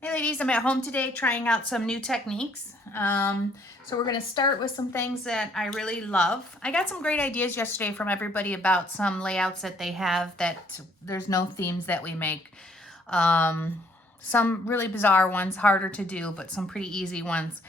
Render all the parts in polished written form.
Hey ladies, I'm at home today trying out some new techniques. So we're gonna start with some things that I really love. I got some great ideas yesterday from everybody about some layouts that they have that there's no themes that we make. Some really bizarre ones, harder to do, but some pretty easy ones.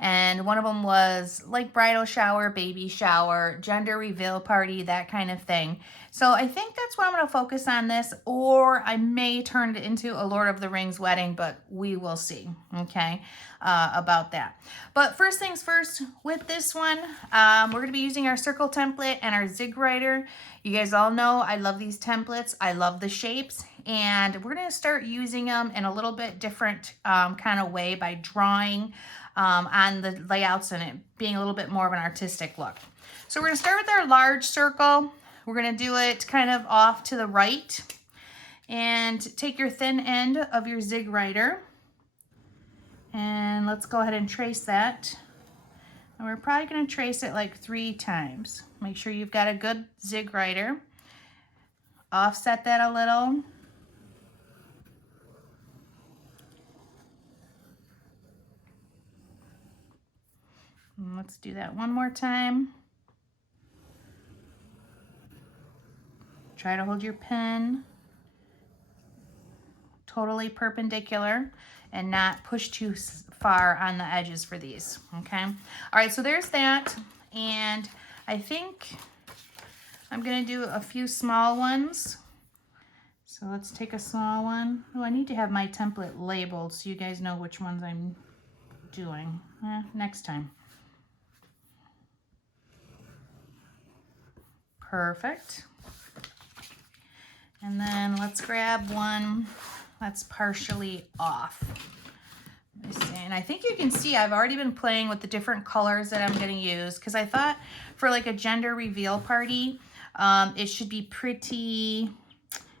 And one of them was like bridal shower, baby shower, gender reveal party, that kind of thing. So I think that's what I'm going to focus on this, or I may turn it into a Lord of the Rings wedding, but we will see, okay, about that. But first things first, with this one, we're going to be using our circle template and our zig writer. You guys all know I love these templates. I love the shapes, and we're going to start using them in a little bit different kind of way by drawing on the layouts and it being a little bit more of an artistic look. So we're going to start with our large circle. We're going to do it kind of off to the right and take your thin end of your zig writer and let's go ahead and trace that. And we're probably going to trace it like 3 times. Make sure you've got a good zig writer. Offset that a little. And let's do that one more time. Try to hold your pen totally perpendicular and not push too far on the edges for these, okay? All right, so there's that. And I think I'm gonna do a few small ones. So let's take a small one. Oh, I need to have my template labeled so you guys know which ones I'm doing. Next time. Perfect. And then let's grab one that's partially off. And I think you can see I've already been playing with the different colors that I'm going to use because I thought for like a gender reveal party, it should be pretty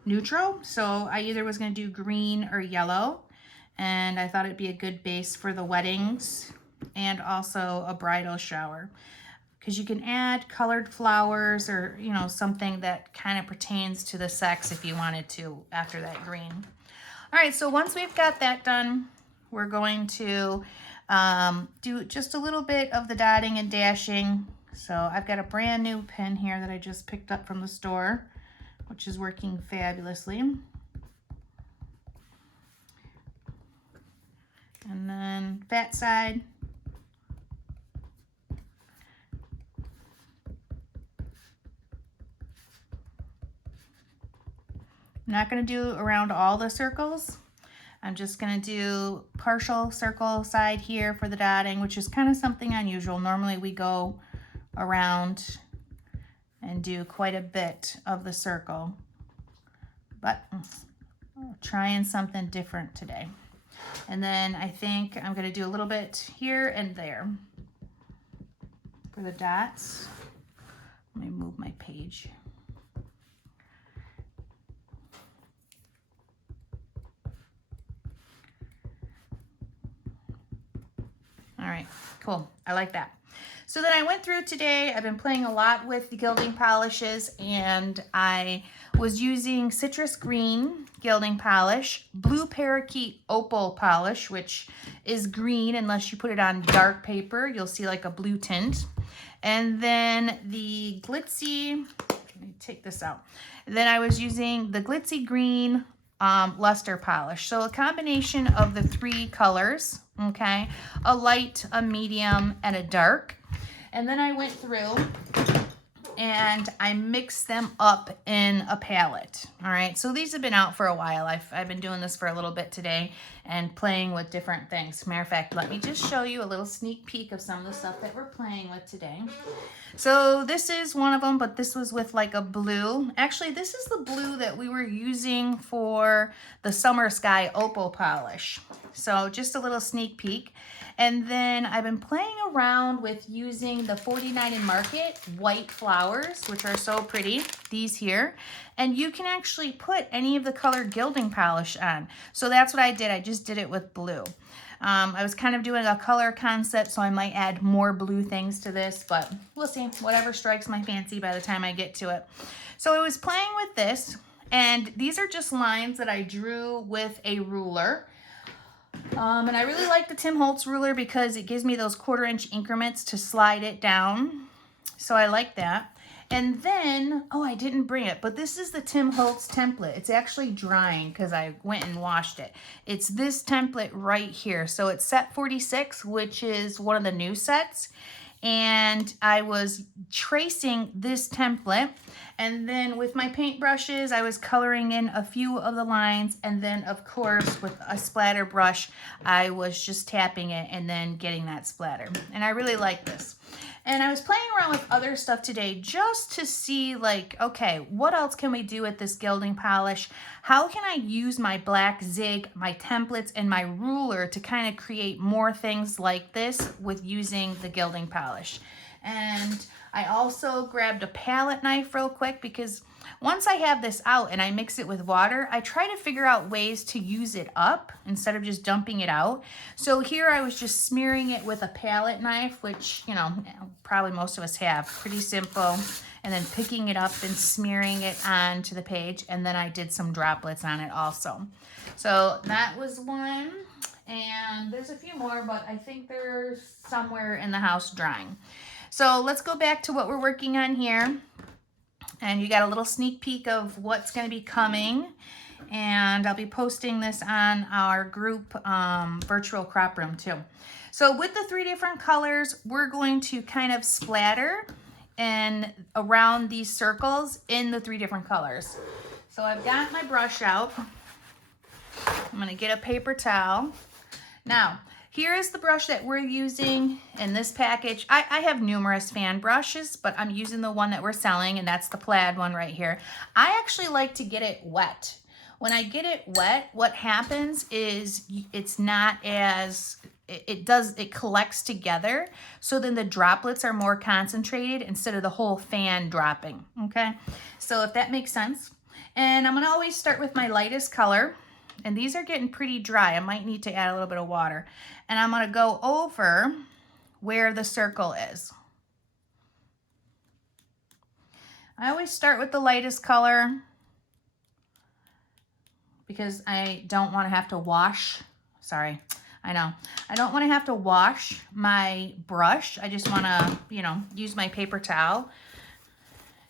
neutral. So I either was going to do green or yellow, and I thought it'd be a good base for the weddings and also a bridal shower, because you can add colored flowers or, you know, something that kind of pertains to the sex if you wanted to after that green. All right, so once we've got that done, we're going to do just a little bit of the dotting and dashing. So I've got a brand new pen here that I just picked up from the store, which is working fabulously. And then fat side. I'm not going to do around all the circles. I'm just going to do partial circle side here for the dotting, which is kind of something unusual. Normally we go around and do quite a bit of the circle, but trying something different today. And then I think I'm going to do a little bit here and there for the dots. Let me move my page. All right, cool. I like that. So then I went through today. I've been playing a lot with the gilding polishes, and I was using citrus green gilding polish, blue parakeet opal polish, which is green unless you put it on dark paper. You'll see like a blue tint. And then the glitzy, let me take this out. Then I was using the glitzy green luster polish. So a combination of the 3 colors, okay? A light, a medium, and a dark. And then I went through and I mixed them up in a palette. All right, so these have been out for a while. I've been doing this for a little bit today and playing with different things. Matter of fact, let me just show you a little sneak peek of some of the stuff that we're playing with today. So this is one of them, but this was with like a blue. Actually, this is the blue that we were using for the Summer Sky opal polish. So just a little sneak peek. And then I've been playing around with using the 49 in Market white flowers, which are so pretty, these here. And you can actually put any of the colored gilding polish on. So that's what I did. I just did it with blue. I was kind of doing a color concept, so I might add more blue things to this, but we'll see. Whatever strikes my fancy by the time I get to it. So I was playing with this, and these are just lines that I drew with a ruler. And I really like the Tim Holtz ruler because it gives me those 1/4 inch increments to slide it down. So I like that. And then, oh, I didn't bring it, but this is the Tim Holtz template. It's actually drying because I went and washed it. It's this template right here. So it's set 46, which is one of the new sets. And I was tracing this template, and then with my paintbrushes I was coloring in a few of the lines, and then of course with a splatter brush I was just tapping it and then getting that splatter. And I really like this. And I was playing around with other stuff today just to see, like, okay, what else can we do with this gilding polish? How can I use my black zig, my templates, and my ruler to kind of create more things like this with using the gilding polish? And I also grabbed a palette knife real quick because once I have this out and I mix it with water, I try to figure out ways to use it up instead of just dumping it out. So here I was just smearing it with a palette knife, which, you know, probably most of us have. Pretty simple. And then picking it up and smearing it onto the page. And then I did some droplets on it also. So that was one. And there's a few more, but I think they're somewhere in the house drying. So let's go back to what we're working on here. And you got a little sneak peek of what's going to be coming. And I'll be posting this on our group virtual crop room too. So with the 3 different colors, we're going to kind of splatter and around these circles in the 3 different colors. So I've got my brush out. I'm going to get a paper towel. Now, here is the brush that we're using in this package. I have numerous fan brushes, but I'm using the one that we're selling, and that's the plaid one right here. I actually like to get it wet. When I get it wet, what happens is it's not as, it collects together, so then the droplets are more concentrated instead of the whole fan dropping, okay? So if that makes sense. And I'm gonna always start with my lightest color. And these are getting pretty dry. I might need to add a little bit of water. And I'm going to go over where the circle is. I always start with the lightest color because I don't want to have to wash. Sorry, I know. I don't want to have to wash my brush. I just want to, you know, use my paper towel.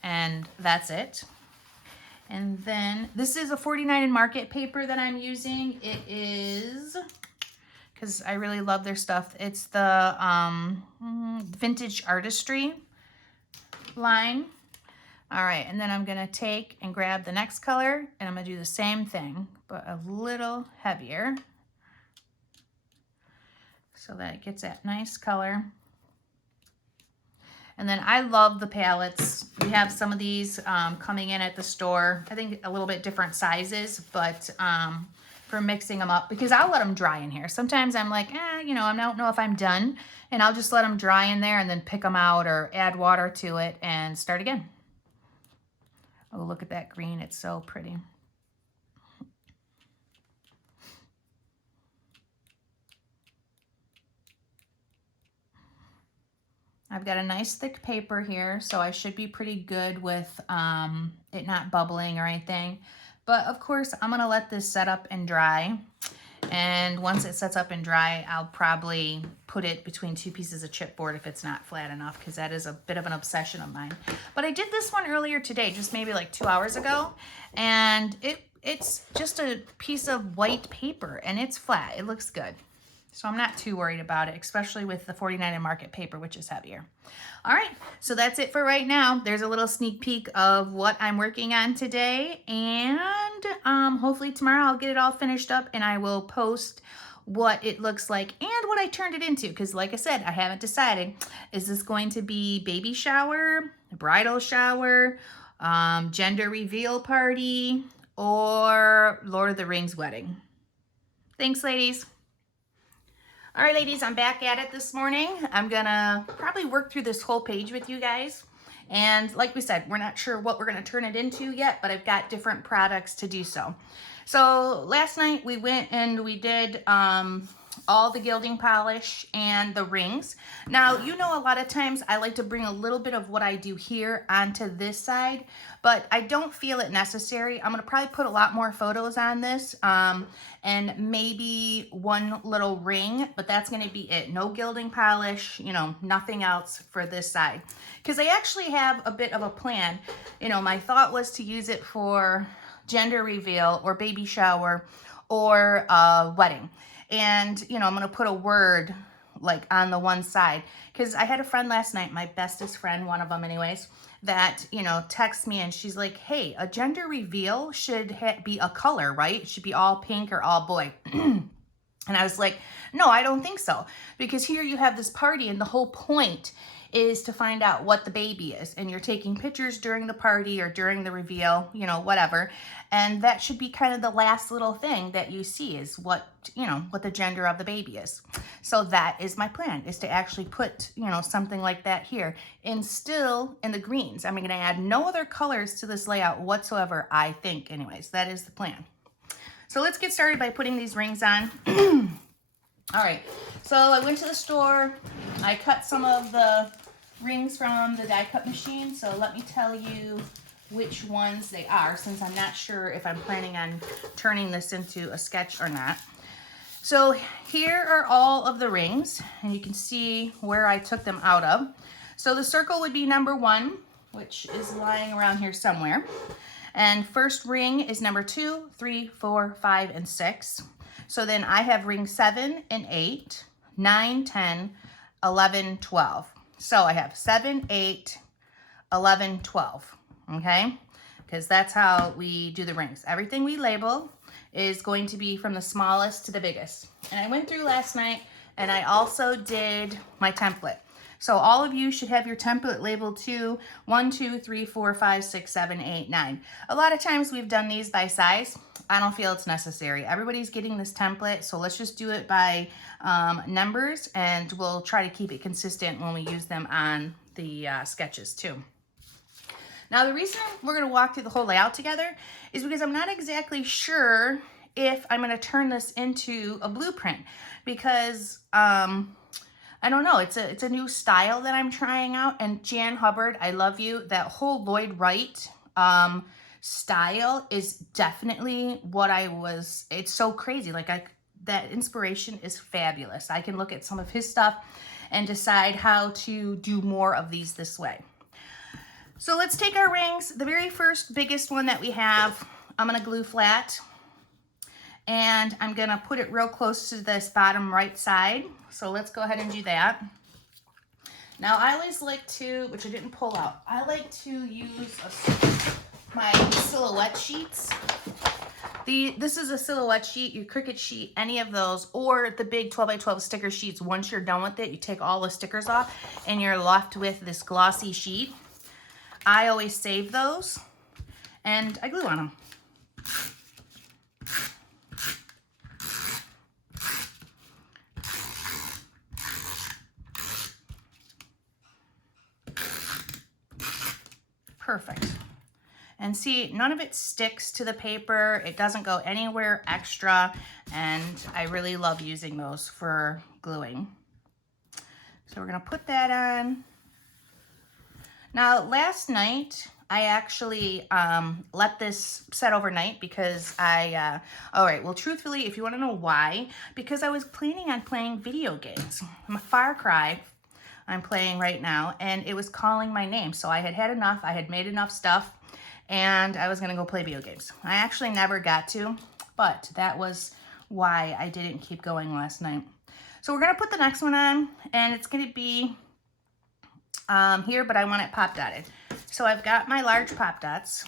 And that's it. And then this is a 49 in Market paper that I'm using. It is, because I really love their stuff, it's the Vintage Artistry line. All right, and then I'm gonna take and grab the next color, and I'm gonna do the same thing, but a little heavier, so that it gets that nice color. And then I love the palettes. We have some of these coming in at the store. I think a little bit different sizes, but for mixing them up, because I'll let them dry in here. Sometimes I'm like, you know, I don't know if I'm done, and I'll just let them dry in there and then pick them out or add water to it and start again. Oh, look at that green. It's so pretty. I've got a nice thick paper here, so I should be pretty good with it not bubbling or anything. But of course, I'm gonna let this set up and dry. And once it sets up and dry, I'll probably put it between 2 pieces of chipboard if it's not flat enough, because that is a bit of an obsession of mine. But I did this one earlier today, just maybe like 2 hours ago, and it's just a piece of white paper, and it's flat. It looks good. So I'm not too worried about it, especially with the 49 in Market paper, which is heavier. All right, so that's it for right now. There's a little sneak peek of what I'm working on today, and hopefully tomorrow I'll get it all finished up and I will post what it looks like and what I turned it into, because like I said, I haven't decided. Is this going to be baby shower, bridal shower, gender reveal party, or Lord of the Rings wedding? Thanks, ladies. All right, ladies, I'm back at it this morning. I'm gonna probably work through this whole page with you guys. And like we said, we're not sure what we're gonna turn it into yet, but I've got different products to do so. So last night we went and we did all the gilding polish and the rings. Now, you know, a lot of times I like to bring a little bit of what I do here onto this side, but I don't feel it necessary. I'm gonna probably put a lot more photos on this and maybe one little ring, but that's gonna be it. No gilding polish, you know, nothing else for this side. Because I actually have a bit of a plan. You know, my thought was to use it for gender reveal or baby shower or wedding. And, you know, I'm going to put a word like on the one side, because I had a friend last night, my bestest friend, one of them anyways, that, you know, texts me and she's like, hey, a gender reveal should be a color, right? It should be all pink or all boy. And I was like, no, I don't think so. Because here you have this party and the whole point is to find out what the baby is. And you're taking pictures during the party or during the reveal, you know, whatever. And that should be kind of the last little thing that you see is what, you know, what the gender of the baby is. So that is my plan, is to actually put, you know, something like that here and still in the greens. I'm going to add no other colors to this layout whatsoever, I think. Anyways, that is the plan. So let's get started by putting these rings on. All right, so I went to the store. I cut some of the rings from the die cut machine. So let me tell you which ones they are, since I'm not sure if I'm planning on turning this into a sketch or not. So here are all of the rings, and you can see where I took them out of. So the circle would be number 1, which is lying around here somewhere. And first ring is number 2, 3, 4, 5, and 6. So then I have ring 7 and 8, 9, 10, 11, 12. So I have 7, 8, 11, 12, okay? Because that's how we do the rings. Everything we label is going to be from the smallest to the biggest. And I went through last night and I also did my template. So all of you should have your template labeled too. 1, 2, 3, 4, 5, 6, 7, 8, 9. A lot of times we've done these by size. I don't feel it's necessary. Everybody's getting this template, so let's just do it by numbers, and we'll try to keep it consistent when we use them on the sketches too. Now, the reason we're going to walk through the whole layout together is because I'm not exactly sure if I'm going to turn this into a blueprint, because I don't know. It's a new style that I'm trying out. And Jan Hubbard, I love you. That whole Lloyd Wright style is definitely what it's so crazy. Like that inspiration is fabulous. I can look at some of his stuff and decide how to do more of these this way. So let's take our rings. The very first biggest one that we have, I'm going to glue flat. And I'm going to put it real close to this bottom right side. So let's go ahead and do that. Now I always like to, which I didn't pull out, I like to use my silhouette sheets. This is a silhouette sheet, your Cricut sheet, any of those, or the big 12x12 sticker sheets. Once you're done with it, you take all the stickers off and you're left with this glossy sheet. I always save those and I glue on them. Perfect. And see, none of it sticks to the paper. It doesn't go anywhere extra. And I really love using those for gluing. So we're going to put that on. Now, last night, I actually let this set overnight because all right, well, truthfully, if you want to know why, because I was planning on playing video games. I'm a Far Cry. I'm playing right now, and it was calling my name. So I had enough. I had made enough stuff, and I was going to go play video games. I actually never got to, but that was why I didn't keep going last night. So we're going to put the next one on, and it's going to be here, but I want it pop dotted. So I've got my large pop dots.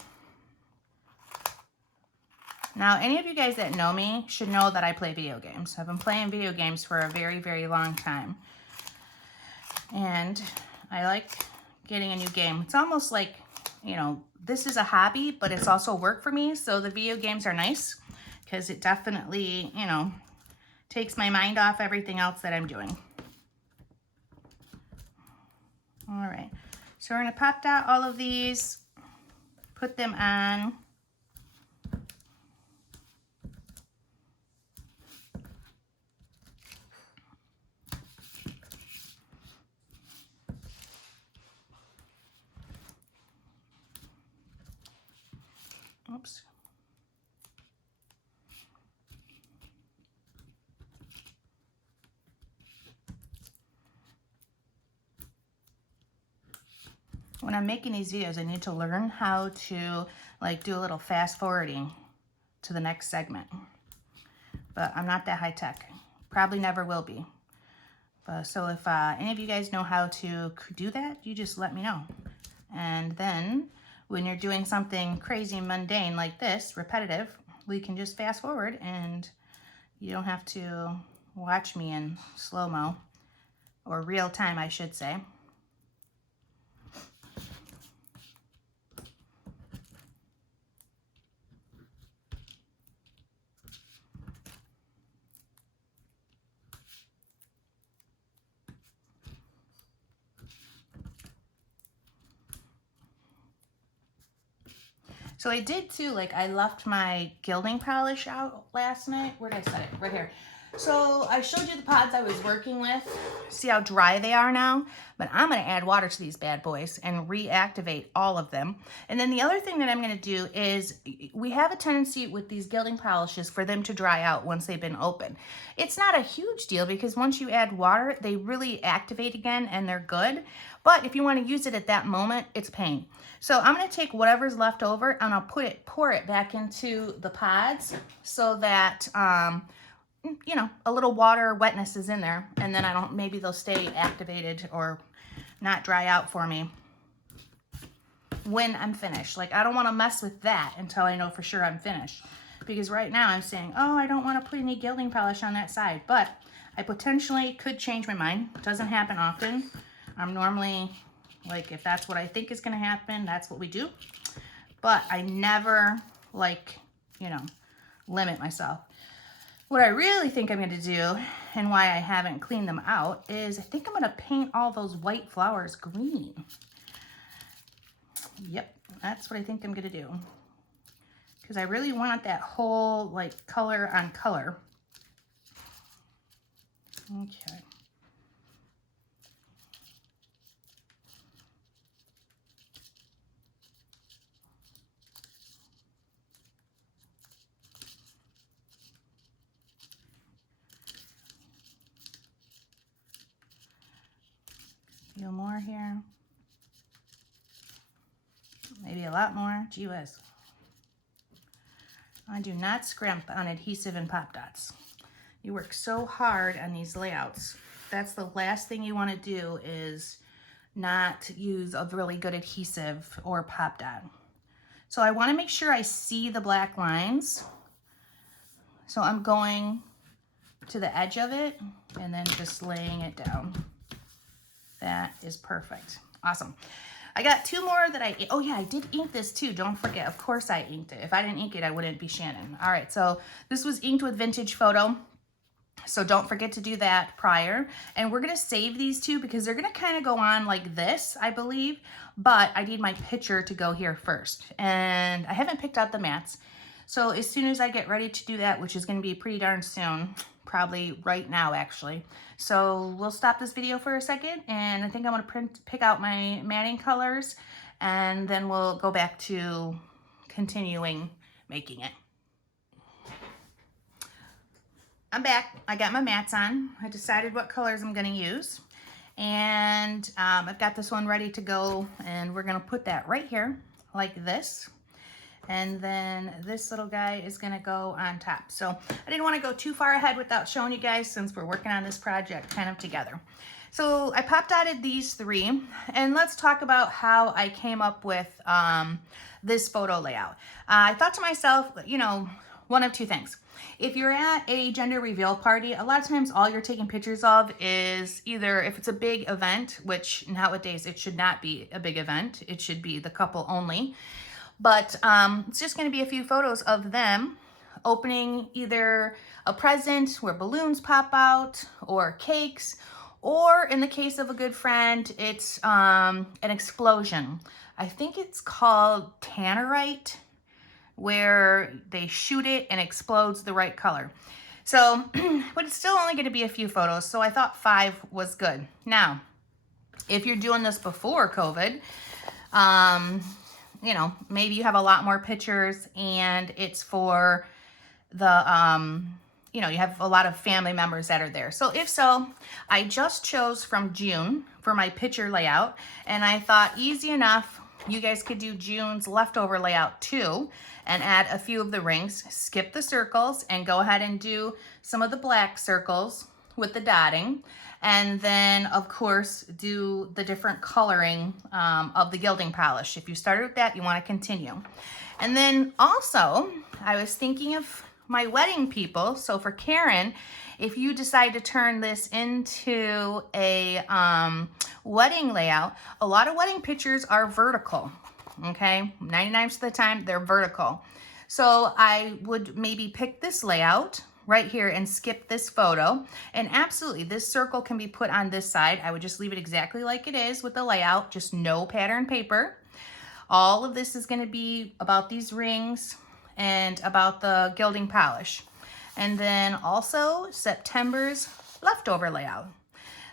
Now, any of you guys that know me should know that I play video games. I've been playing video games for a very, very long time. And I like getting a new game. It's almost like, you know, this is a hobby, but it's also work for me. So the video games are nice because it definitely, you know, takes my mind off everything else that I'm doing. All right, so we're going to pop dot all of these, put them on. when I'm making these videos, I need to learn how to like do a little fast forwarding to the next segment. But I'm not that high tech. Probably never will be. So if any of you guys know how to do that, you just let me know. And then when you're doing something crazy mundane like this, repetitive, we can just fast forward and you don't have to watch me in slow-mo, or real time, I should say. So I did too, like I left my gilding polish out last night. Where did I set it? Right here. So I showed you the pods I was working with. See how dry they are now? But I'm gonna add water to these bad boys and reactivate all of them. And then the other thing that I'm gonna do is, we have a tendency with these gilding polishes for them to dry out once they've been open. It's not a huge deal because once you add water, they really activate again and they're good. But if you wanna use it at that moment, it's pain. So I'm gonna take whatever's left over and I'll pour it back into the pods so that, you know, a little water wetness is in there, and then maybe they'll stay activated or not dry out for me when I'm finished. Like I don't wanna mess with that until I know for sure I'm finished. Because right now I'm saying, oh, I don't wanna put any gilding polish on that side, but I potentially could change my mind. It doesn't happen often. I'm normally, like, if that's what I think is gonna happen, that's what we do. But I never, like, you know, limit myself. What I really think I'm gonna do, and why I haven't cleaned them out, is I think I'm gonna paint all those white flowers green. Yep, that's what I think I'm gonna do. Because I really want that whole, like, color on color. Okay. A few more here. Maybe a lot more. Gee whiz. I do not scrimp on adhesive and pop dots. You work so hard on these layouts. That's the last thing you want to do, is not use a really good adhesive or pop dot. So I want to make sure I see the black lines. So I'm going to the edge of it and then just laying it down. That is perfect. Awesome. I got two more that oh yeah, I did ink this too. Don't forget, of course I inked it. If I didn't ink it, I wouldn't be Shannon. All right, so this was inked with Vintage Photo. So don't forget to do that prior. And we're gonna save these two because they're gonna kind of go on like this, I believe. But I need my picture to go here first. And I haven't picked out the mats. So as soon as I get ready to do that, which is gonna be pretty darn soon, probably right now actually. So we'll stop this video for a second, and I think I'm gonna pick out my matting colors, and then we'll go back to continuing making it. I'm back. I got my mats on. I decided what colors I'm gonna use. And I've got this one ready to go, and we're gonna put that right here like this. And then this little guy is gonna go on top. So I didn't wanna go too far ahead without showing you guys, since we're working on this project kind of together. So I pop dotted these three, and let's talk about how I came up with this photo layout. I thought to myself, you know, one of two things. If you're at a gender reveal party, a lot of times all you're taking pictures of is either, if it's a big event, which nowadays it should not be a big event, it should be the couple only. But it's just gonna be a few photos of them opening either a present where balloons pop out, or cakes, or in the case of a good friend, it's an explosion. I think it's called tannerite, where they shoot it and explodes the right color. So, but it's still only gonna be a few photos, so I thought 5 was good. Now, if you're doing this before COVID, you know, maybe you have a lot more pictures and it's for the, you know, you have a lot of family members that are there. So if so, I just chose from June for my picture layout, and I thought easy enough, you guys could do June's leftover layout too and add a few of the rings, skip the circles, and go ahead and do some of the black circles with the dotting. And then, of course, do the different coloring of the gilding polish. If you started with that, you want to continue. And then also, I was thinking of my wedding people. So for Karen, if you decide to turn this into a wedding layout, a lot of wedding pictures are vertical, okay? 99% of the time, they're vertical. So I would maybe pick this layout right here and skip this photo. And absolutely, this circle can be put on this side. I would just leave it exactly like it is with the layout, just no pattern paper. All of this is gonna be about these rings and about the gilding polish. And then also September's leftover layout.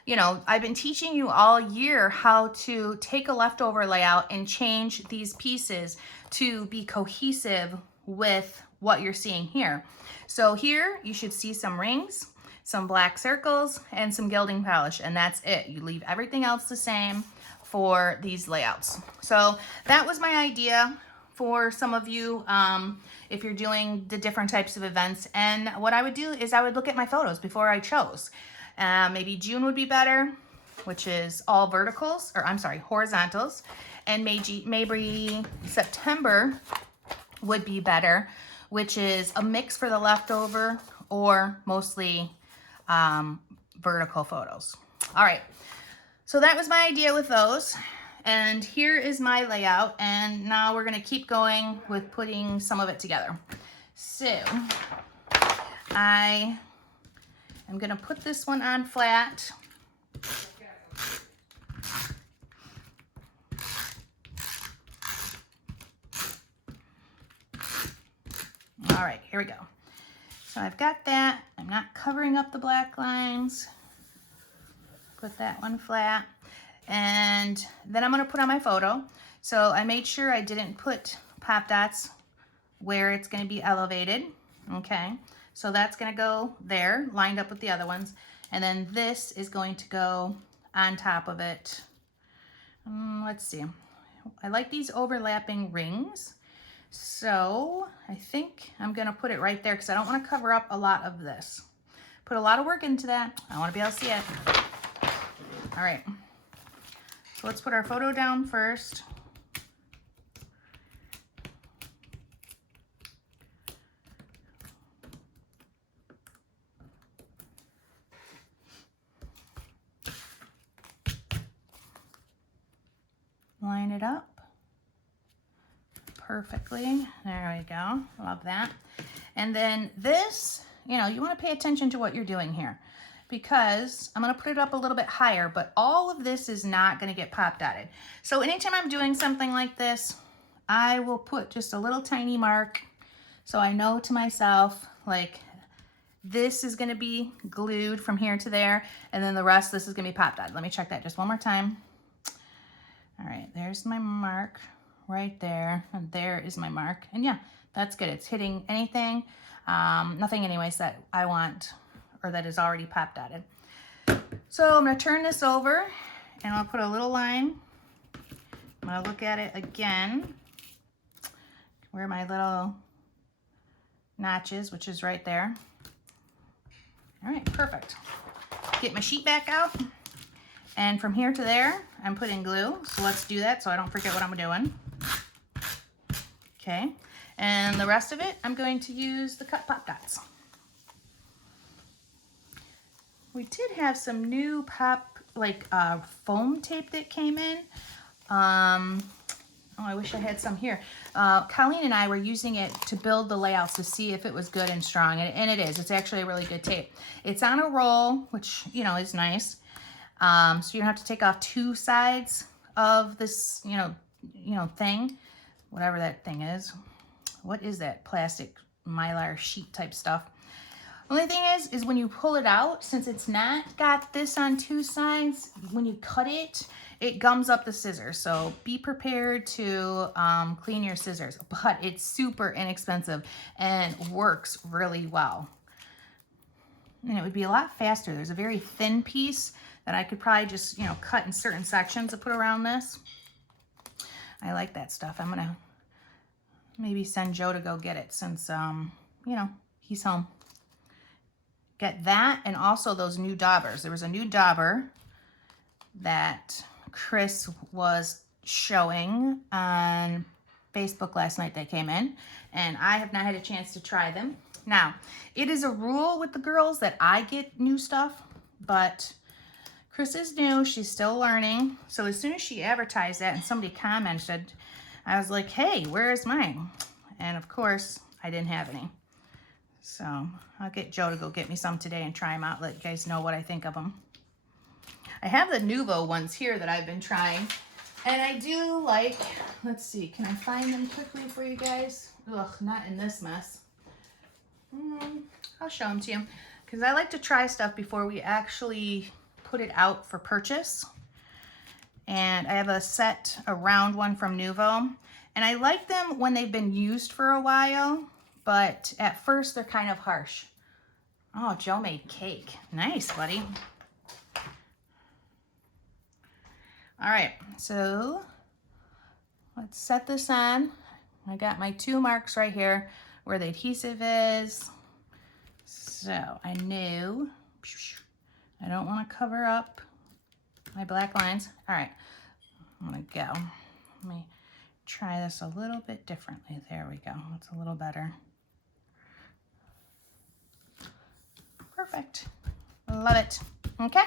You know, I've been teaching you all year how to take a leftover layout and change these pieces to be cohesive with what you're seeing here. So here you should see some rings, some black circles, and some gilding polish, and that's it. You leave everything else the same for these layouts. So that was my idea for some of you if you're doing the different types of events. And what I would do is I would look at my photos before I chose. Maybe June would be better, which is all verticals, or I'm sorry, horizontals. And maybe September would be better, which is a mix for the leftover or mostly vertical photos. All right, so that was my idea with those. And here is my layout, and now we're gonna keep going with putting some of it together. So I am gonna put this one on flat. All right, here we go. So I've got that. I'm not covering up the black lines. Put that one flat. And then I'm gonna put on my photo. So I made sure I didn't put pop dots where it's gonna be elevated, okay? So that's gonna go there, lined up with the other ones. And then this is going to go on top of it. Let's see. I like these overlapping rings. So I think I'm gonna put it right there because I don't wanna cover up a lot of this. Put a lot of work into that. I wanna be able to see it. All right. So let's put our photo down first. Line it up perfectly. There we go. Love that. And then this, you know, you want to pay attention to what you're doing here, because I'm going to put it up a little bit higher, but all of this is not going to get pop dotted. So anytime I'm doing something like this, I will put just a little tiny mark so I know to myself, like, this is going to be glued from here to there, and then the rest, this is going to be pop dotted. Let me check that just one more time. All right, there's my mark right there, and there is my mark. And yeah, that's good. It's hitting anything, nothing anyways that I want or that is already pop dotted. So I'm gonna turn this over and I'll put a little line. I'm gonna look at it again, where my little notch is, which is right there. All right, perfect. Get my sheet back out. And from here to there, I'm putting glue. So let's do that so I don't forget what I'm doing. Okay, and the rest of it, I'm going to use the cut pop dots. We did have some new pop, like foam tape that came in. Oh, I wish I had some here. Colleen and I were using it to build the layouts to see if it was good and strong, and it is. It's actually a really good tape. It's on a roll, which, you know, is nice. So you don't have to take off two sides of this, you know, thing, whatever that thing is. What is that plastic mylar sheet type stuff? Only thing is when you pull it out, since it's not got this on two sides, when you cut it, it gums up the scissors. So be prepared to clean your scissors, but it's super inexpensive and works really well. and it would be a lot faster. There's a very thin piece that I could probably just, you know, cut in certain sections to put around this. I like that stuff. I'm gonna maybe send Joe to go get it since, you know, he's home. Get that, and also those new daubers. There was a new dauber that Chris was showing on Facebook last night that came in, and I have not had a chance to try them. Now, it is a rule with the girls that I get new stuff, but Chris is new. She's still learning. So as soon as she advertised that and somebody commented, I was like, hey, where's mine? And of course, I didn't have any. So I'll get Joe to go get me some today and try them out, let you guys know what I think of them. I have the Nuvo ones here that I've been trying, and I do like, let's see, can I find them quickly for you guys? Ugh, not in this mess. I'll show them to you, because I like to try stuff before we actually put it out for purchase. And I have a round one from Nuvo, and I like them when they've been used for a while, but at first they're kind of harsh. Oh, Joe made cake. Nice, buddy. All right, so let's set this on. I got my 2 marks right here where the adhesive is. So I knew I don't want to cover up my black lines. All right, I'm gonna go. Let me try this a little bit differently. There we go, that's a little better. Perfect, love it. Okay,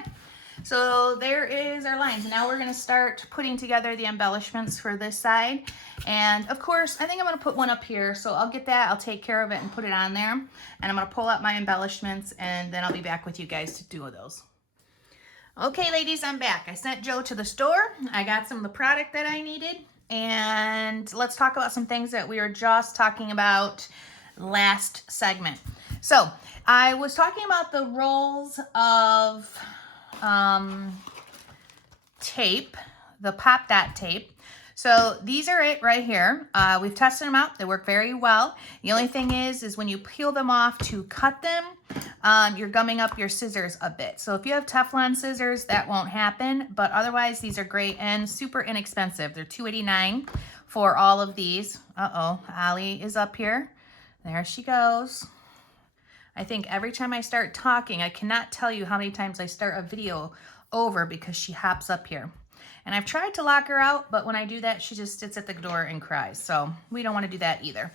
so there is our lines. Now we're gonna start putting together the embellishments for this side. And of course, I think I'm gonna put one up here. So I'll get that, I'll take care of it and put it on there. And I'm gonna pull out my embellishments, and then I'll be back with you guys to do those. Okay, ladies, I'm back. I sent Joe to the store. I got some of the product that I needed. And let's talk about some things that we were just talking about last segment. So I was talking about the rolls of tape, the Pop Dot tape. So these are it right here. We've tested them out. They work very well. The only thing is when you peel them off to cut them, you're gumming up your scissors a bit. So if you have Teflon scissors, that won't happen. But otherwise, these are great and super inexpensive. They're $2.89 for all of these. Uh-oh, Allie is up here. There she goes. I think every time I start talking, I cannot tell you how many times I start a video over because she hops up here. And I've tried to lock her out, but when I do that, she just sits at the door and cries. So we don't want to do that either.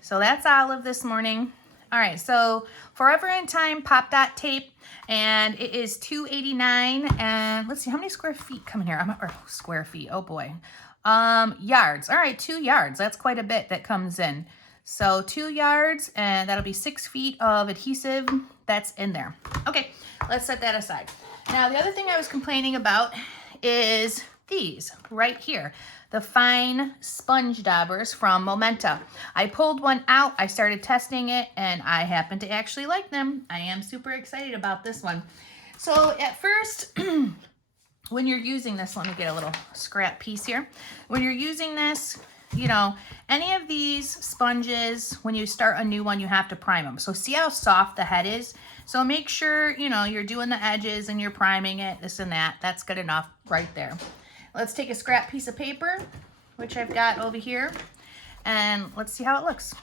So that's Olive this morning. All right, so Forever in Time Pop Dot tape, and it is $2.89. And let's see, how many square feet come in here? Or square feet, oh boy. Yards, all right, 2 yards. That's quite a bit that comes in. So 2 yards, and that'll be 6 feet of adhesive that's in there. Okay, let's set that aside. Now, the other thing I was complaining about is these right here, the fine sponge daubers from Momenta. I pulled one out, I started testing it, and I happen to actually like them. I am super excited about this one. So at first, when you're using this, let me get a little scrap piece here. When you're using this, you know, any of these sponges, when you start a new one, you have to prime them. So see how soft the head is? So make sure, you know, you're doing the edges and you're priming it, this and that. That's good enough right there. Let's take a scrap piece of paper, which I've got over here, and let's see how it looks.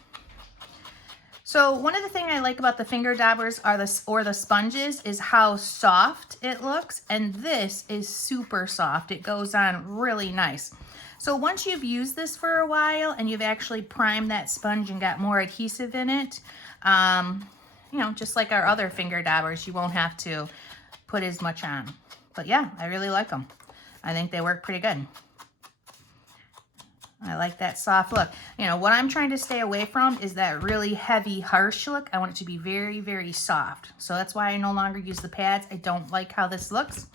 So one of the things I like about the finger daubers or the sponges is how soft it looks, and this is super soft. It goes on really nice. So once you've used this for a while and you've actually primed that sponge and got more adhesive in it, you know, just like our other finger daubers, you won't have to put as much on. But yeah, I really like them. I think they work pretty good. I like that soft look. You know, what I'm trying to stay away from is that really heavy, harsh look. I want it to be very, very soft. So that's why I no longer use the pads. I don't like how this looks.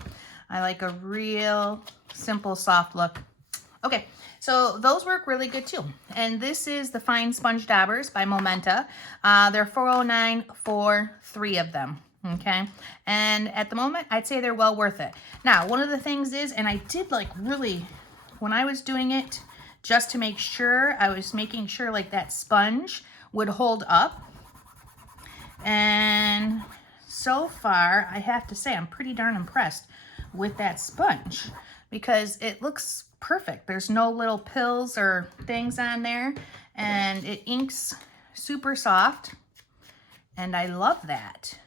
I like a real simple, soft look. Okay, so those work really good too. And this is the Fine Sponge Daubers by Momenta. They're $4.09 for 3 of them. Okay, and at the moment, I'd say they're well worth it. Now, one of the things is, and I did like really, when I was doing it, just to make sure, I was making sure like that sponge would hold up. And so far, I have to say, I'm pretty darn impressed with that sponge because it looks perfect. There's no little pills or things on there, and it inks super soft, and I love that.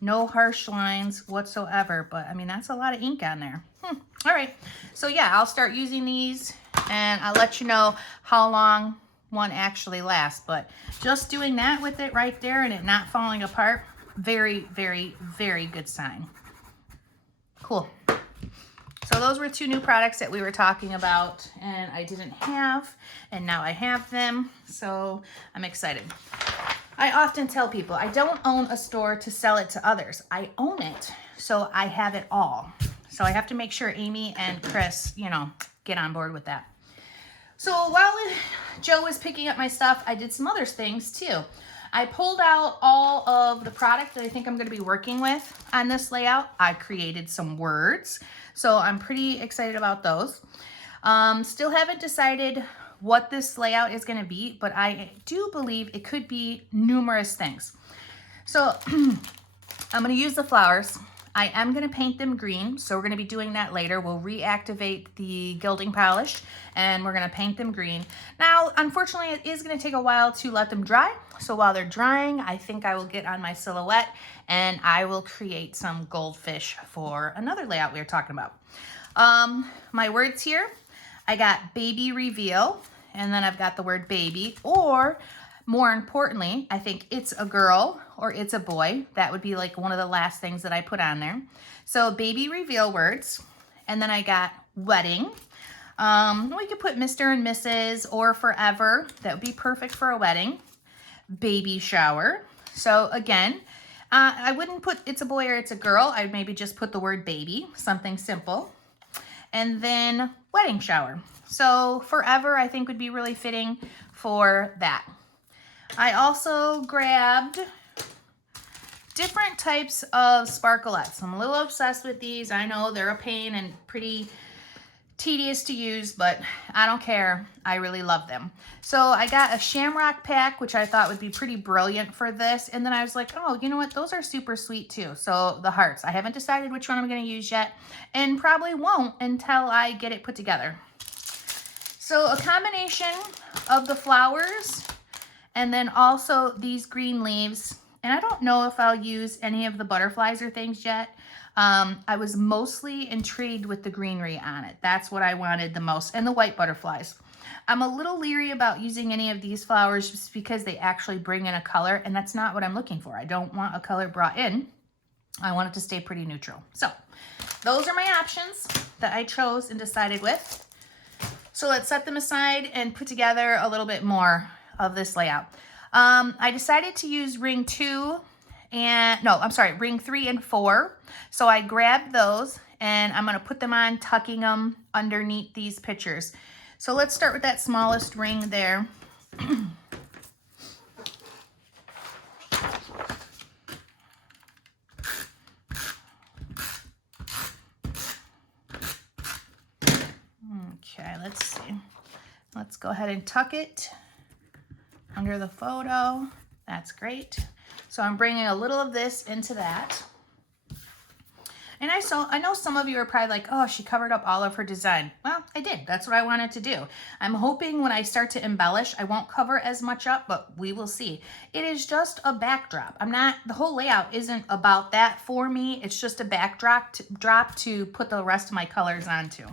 No harsh lines whatsoever, but I mean, that's a lot of ink on there. All right, so yeah, I'll start using these, and I'll let you know how long one actually lasts, but just doing that with it right there and it not falling apart, very, very, very good sign. Cool. So those were 2 new products that we were talking about and I didn't have, and now I have them, so I'm excited. I often tell people I don't own a store to sell it to others. I own it, so I have it all. So I have to make sure Amy and Chris, you know, get on board with that. So while Joe was picking up my stuff, I did some other things too. I pulled out all of the product that I think I'm going to be working with on this layout. I created some words, so I'm pretty excited about those. Still haven't decided what this layout is going to be, but I do believe it could be numerous things. So I'm going to use the flowers. I am going to paint them green, so we're going to be doing that later. We'll reactivate the gilding polish, and we're going to paint them green. Now, unfortunately, it is going to take a while to let them dry, so while they're drying, I think I will get on my silhouette, and I will create some goldfish for another layout we were talking about. My words here, I got baby reveal, and then I've got the word baby, or more importantly, I think it's a girl or it's a boy. That would be like one of the last things that I put on there. So baby reveal words. And then I got wedding. We could put Mr. and Mrs. or forever. That would be perfect for a wedding. Baby shower. So again, I wouldn't put it's a boy or it's a girl. I'd maybe just put the word baby, something simple. And then wedding shower. So forever I think would be really fitting for that. I also grabbed different types of sparklettes. I'm a little obsessed with these. I know they're a pain and pretty tedious to use, but I don't care. I really love them. So I got a shamrock pack, which I thought would be pretty brilliant for this. And then I was like, oh, you know what? Those are super sweet too. So the hearts. I haven't decided which one I'm going to use yet, and probably won't until I get it put together. So a combination of the flowers and then also these green leaves. And I don't know if I'll use any of the butterflies or things yet. I was mostly intrigued with the greenery on it. That's what I wanted the most, and the white butterflies. I'm a little leery about using any of these flowers just because they actually bring in a color, and that's not what I'm looking for. I don't want a color brought in. I want it to stay pretty neutral. So those are my options that I chose and decided with. So let's set them aside and put together a little bit more of this layout. I decided to use ring 3 and 4. So I grabbed those and I'm going to put them on, tucking them underneath these pictures. So let's start with that smallest ring there. Okay, let's see. Let's go ahead and tuck it under the photo. That's great. So I'm bringing a little of this into that. And I know some of you are probably like, oh, she covered up all of her design. Well, I did. That's what I wanted to do. I'm hoping when I start to embellish, I won't cover as much up, but we will see. It is just a backdrop. The whole layout isn't about that for me. It's just a backdrop to put the rest of my colors onto.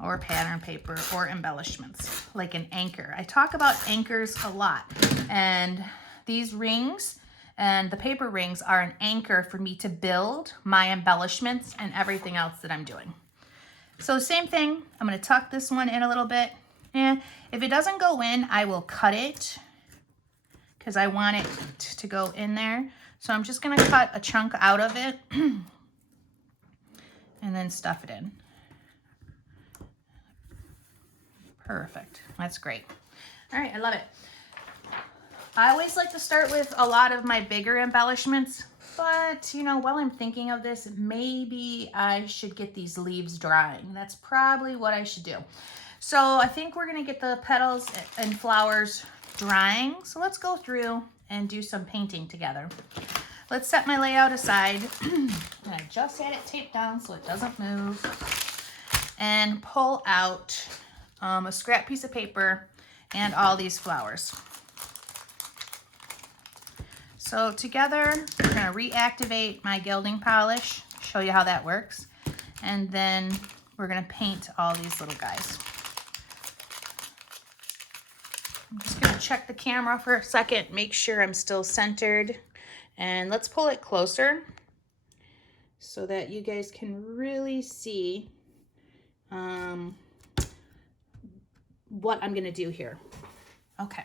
Or pattern paper or embellishments, like an anchor. I talk about anchors a lot, and these rings and the paper rings are an anchor for me to build my embellishments and everything else that I'm doing. So same thing, I'm gonna tuck this one in a little bit. And if it doesn't go in, I will cut it because I want it to go in there. So I'm just gonna cut a chunk out of it and then stuff it in. Perfect. That's great. All right, I love it. I always like to start with a lot of my bigger embellishments, but you know, while I'm thinking of this, maybe I should get these leaves drying. That's probably what I should do. So I think we're gonna get the petals and flowers drying. So let's go through and do some painting together. let's set my layout aside. And I just had it taped down so it doesn't move. And pull out a scrap piece of paper and all these flowers. So together, we're gonna reactivate my gilding polish, show you how that works. And then we're gonna paint all these little guys. I'm just gonna check the camera for a second, make sure I'm still centered. And let's pull it closer so that you guys can really see what I'm gonna do here. Okay,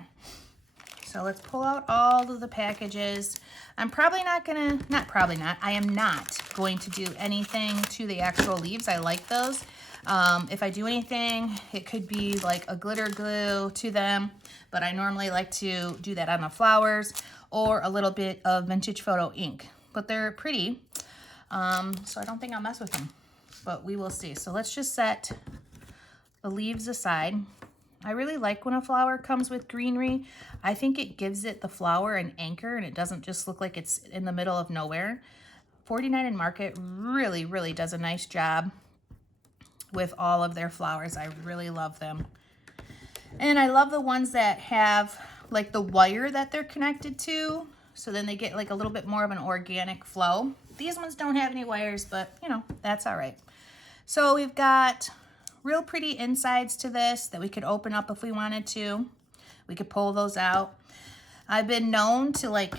so let's pull out all of the packages. I'm probably not gonna, I am not going to do anything to the actual leaves. I like those. If I do anything, it could be like a glitter glue to them, but I normally like to do that on the flowers or a little bit of vintage photo ink, but they're pretty. So I don't think I'll mess with them, but we will see. So let's just set the leaves aside. I really like when a flower comes with greenery. I think it gives it, the flower, an anchor, and it doesn't just look like it's in the middle of nowhere. 49 and Market really, really does a nice job with all of their flowers. I really love them. And I love the ones that have like the wire that they're connected to, so then they get like a little bit more of an organic flow. These ones don't have any wires, but you know, that's all right. So we've got real pretty insides to this that we could open up if we wanted to. We could pull those out. I've been known to like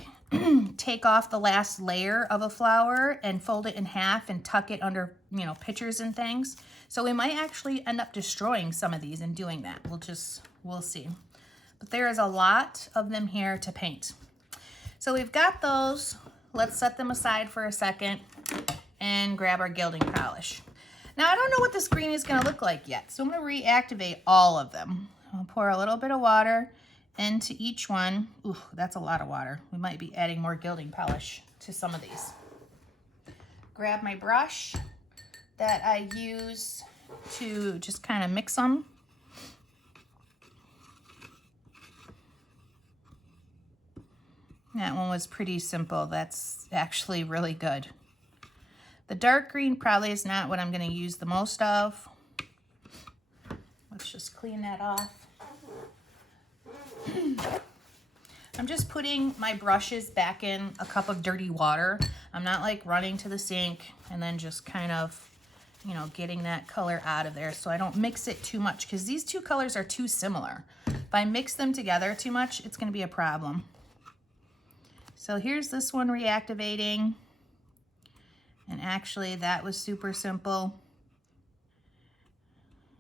take off the last layer of a flower and fold it in half and tuck it under, you know, pictures and things. So we might actually end up destroying some of these and doing that. We'll see. But there is a lot of them here to paint. So we've got those. Let's set them aside for a second and grab our gilding polish. Now, I don't know what this green is going to look like yet, so I'm going to reactivate all of them. I'll pour a little bit of water into each one. Ooh, that's a lot of water. We might be adding more gilding polish to some of these. Grab my brush that I use to just kind of mix them. That one was pretty simple. That's actually really good. The dark green probably is not what I'm going to use the most of. Let's just clean that off. I'm just putting my brushes back in a cup of dirty water. I'm not like running to the sink and then just kind of, you know, getting that color out of there so I don't mix it too much, because these two colors are too similar. If I mix them together too much, it's going to be a problem. So here's this one reactivating. And actually that was super simple.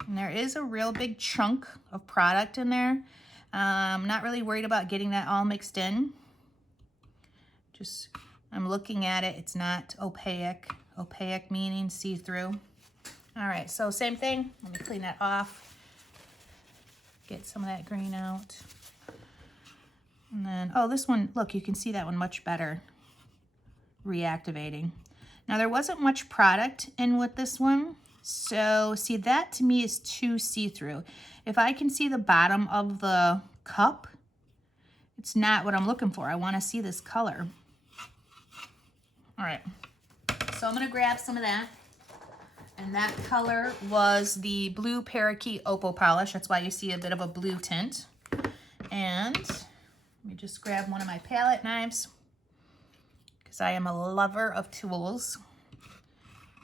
And there is a real big chunk of product in there. I'm not really worried about getting that all mixed in. Just, I'm looking at it, it's not opaque. Opaque meaning see-through. All right, so same thing. Let me clean that off. Get some of that green out. And then, oh, this one, look, you can see that one much better. Reactivating. Now, there wasn't much product in with this one, so see, that to me is too see-through. If I can see the bottom of the cup, it's not what I'm looking for. I want to see this color. All right, so I'm going to grab some of that, and that color was the blue Parakeet Opal Polish. That's why you see a bit of a blue tint. And let me just grab one of my palette knives, because I am a lover of tools.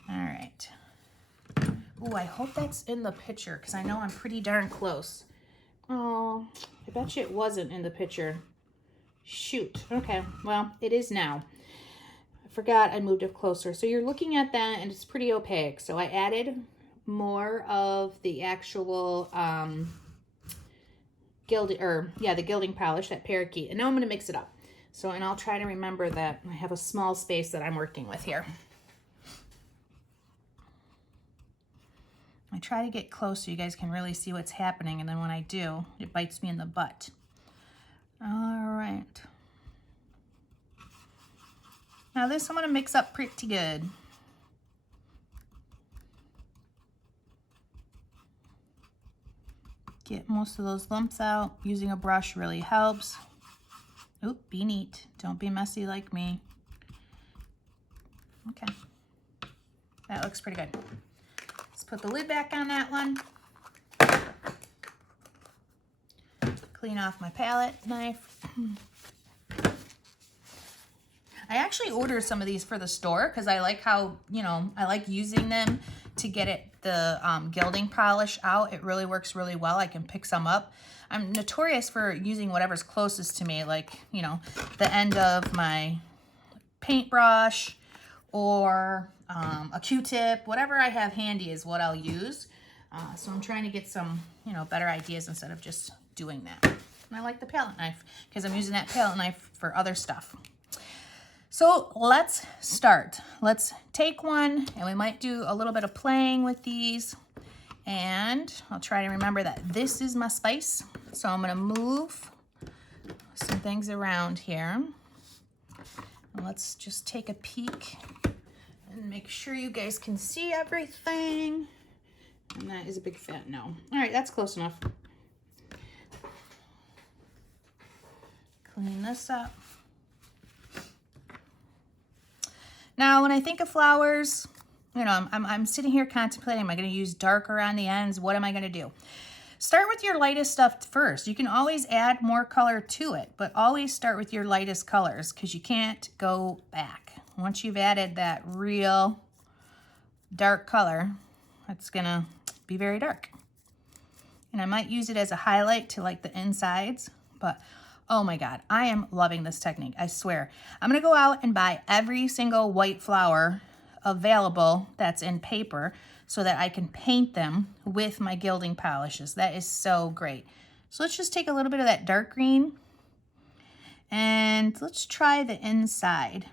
All right. Ooh, I hope that's in the picture, because I know I'm pretty darn close. Oh, I bet you it wasn't in the picture. Shoot. Okay, well, it is now. I forgot I moved it closer. So you're looking at that, and it's pretty opaque. So I added more of the actual the gilding polish, that Parakeet. And now I'm going to mix it up. So, and I'll try to remember that I have a small space that I'm working with here. I try to get close so you guys can really see what's happening, and then when I do, it bites me in the butt. All right. Now this I'm going to mix up pretty good. Get most of those lumps out. Using a brush really helps. Oop, be neat. Don't be messy like me. Okay. That looks pretty good. Let's put the lid back on that one. Clean off my palette knife. I actually ordered some of these for the store because I like how, you know, I like using them to get the gilding polish out. It really works really well. I can pick some up. I'm notorious for using whatever's closest to me, like, you know, the end of my paintbrush or a Q-tip. Whatever I have handy is what I'll use. So I'm trying to get some, you know, better ideas instead of just doing that. And I like the palette knife because I'm using that palette knife for other stuff. So let's start. Let's take one, and we might do a little bit of playing with these. And I'll try to remember that this is my space. So I'm gonna move some things around here. Let's just take a peek and make sure you guys can see everything. And that is a big fat no. All right, that's close enough. Clean this up. Now, when I think of flowers, you know, I'm sitting here contemplating, am I going to use darker on the ends? What am I going to do? Start with your lightest stuff first. You can always add more color to it, but always start with your lightest colors because you can't go back. Once you've added that real dark color, it's going to be very dark. And I might use it as a highlight to like the insides, but oh my God, I am loving this technique, I swear. I'm gonna go out and buy every single white flower available that's in paper so that I can paint them with my gilding polishes. That is so great. So let's just take a little bit of that dark green and let's try the inside.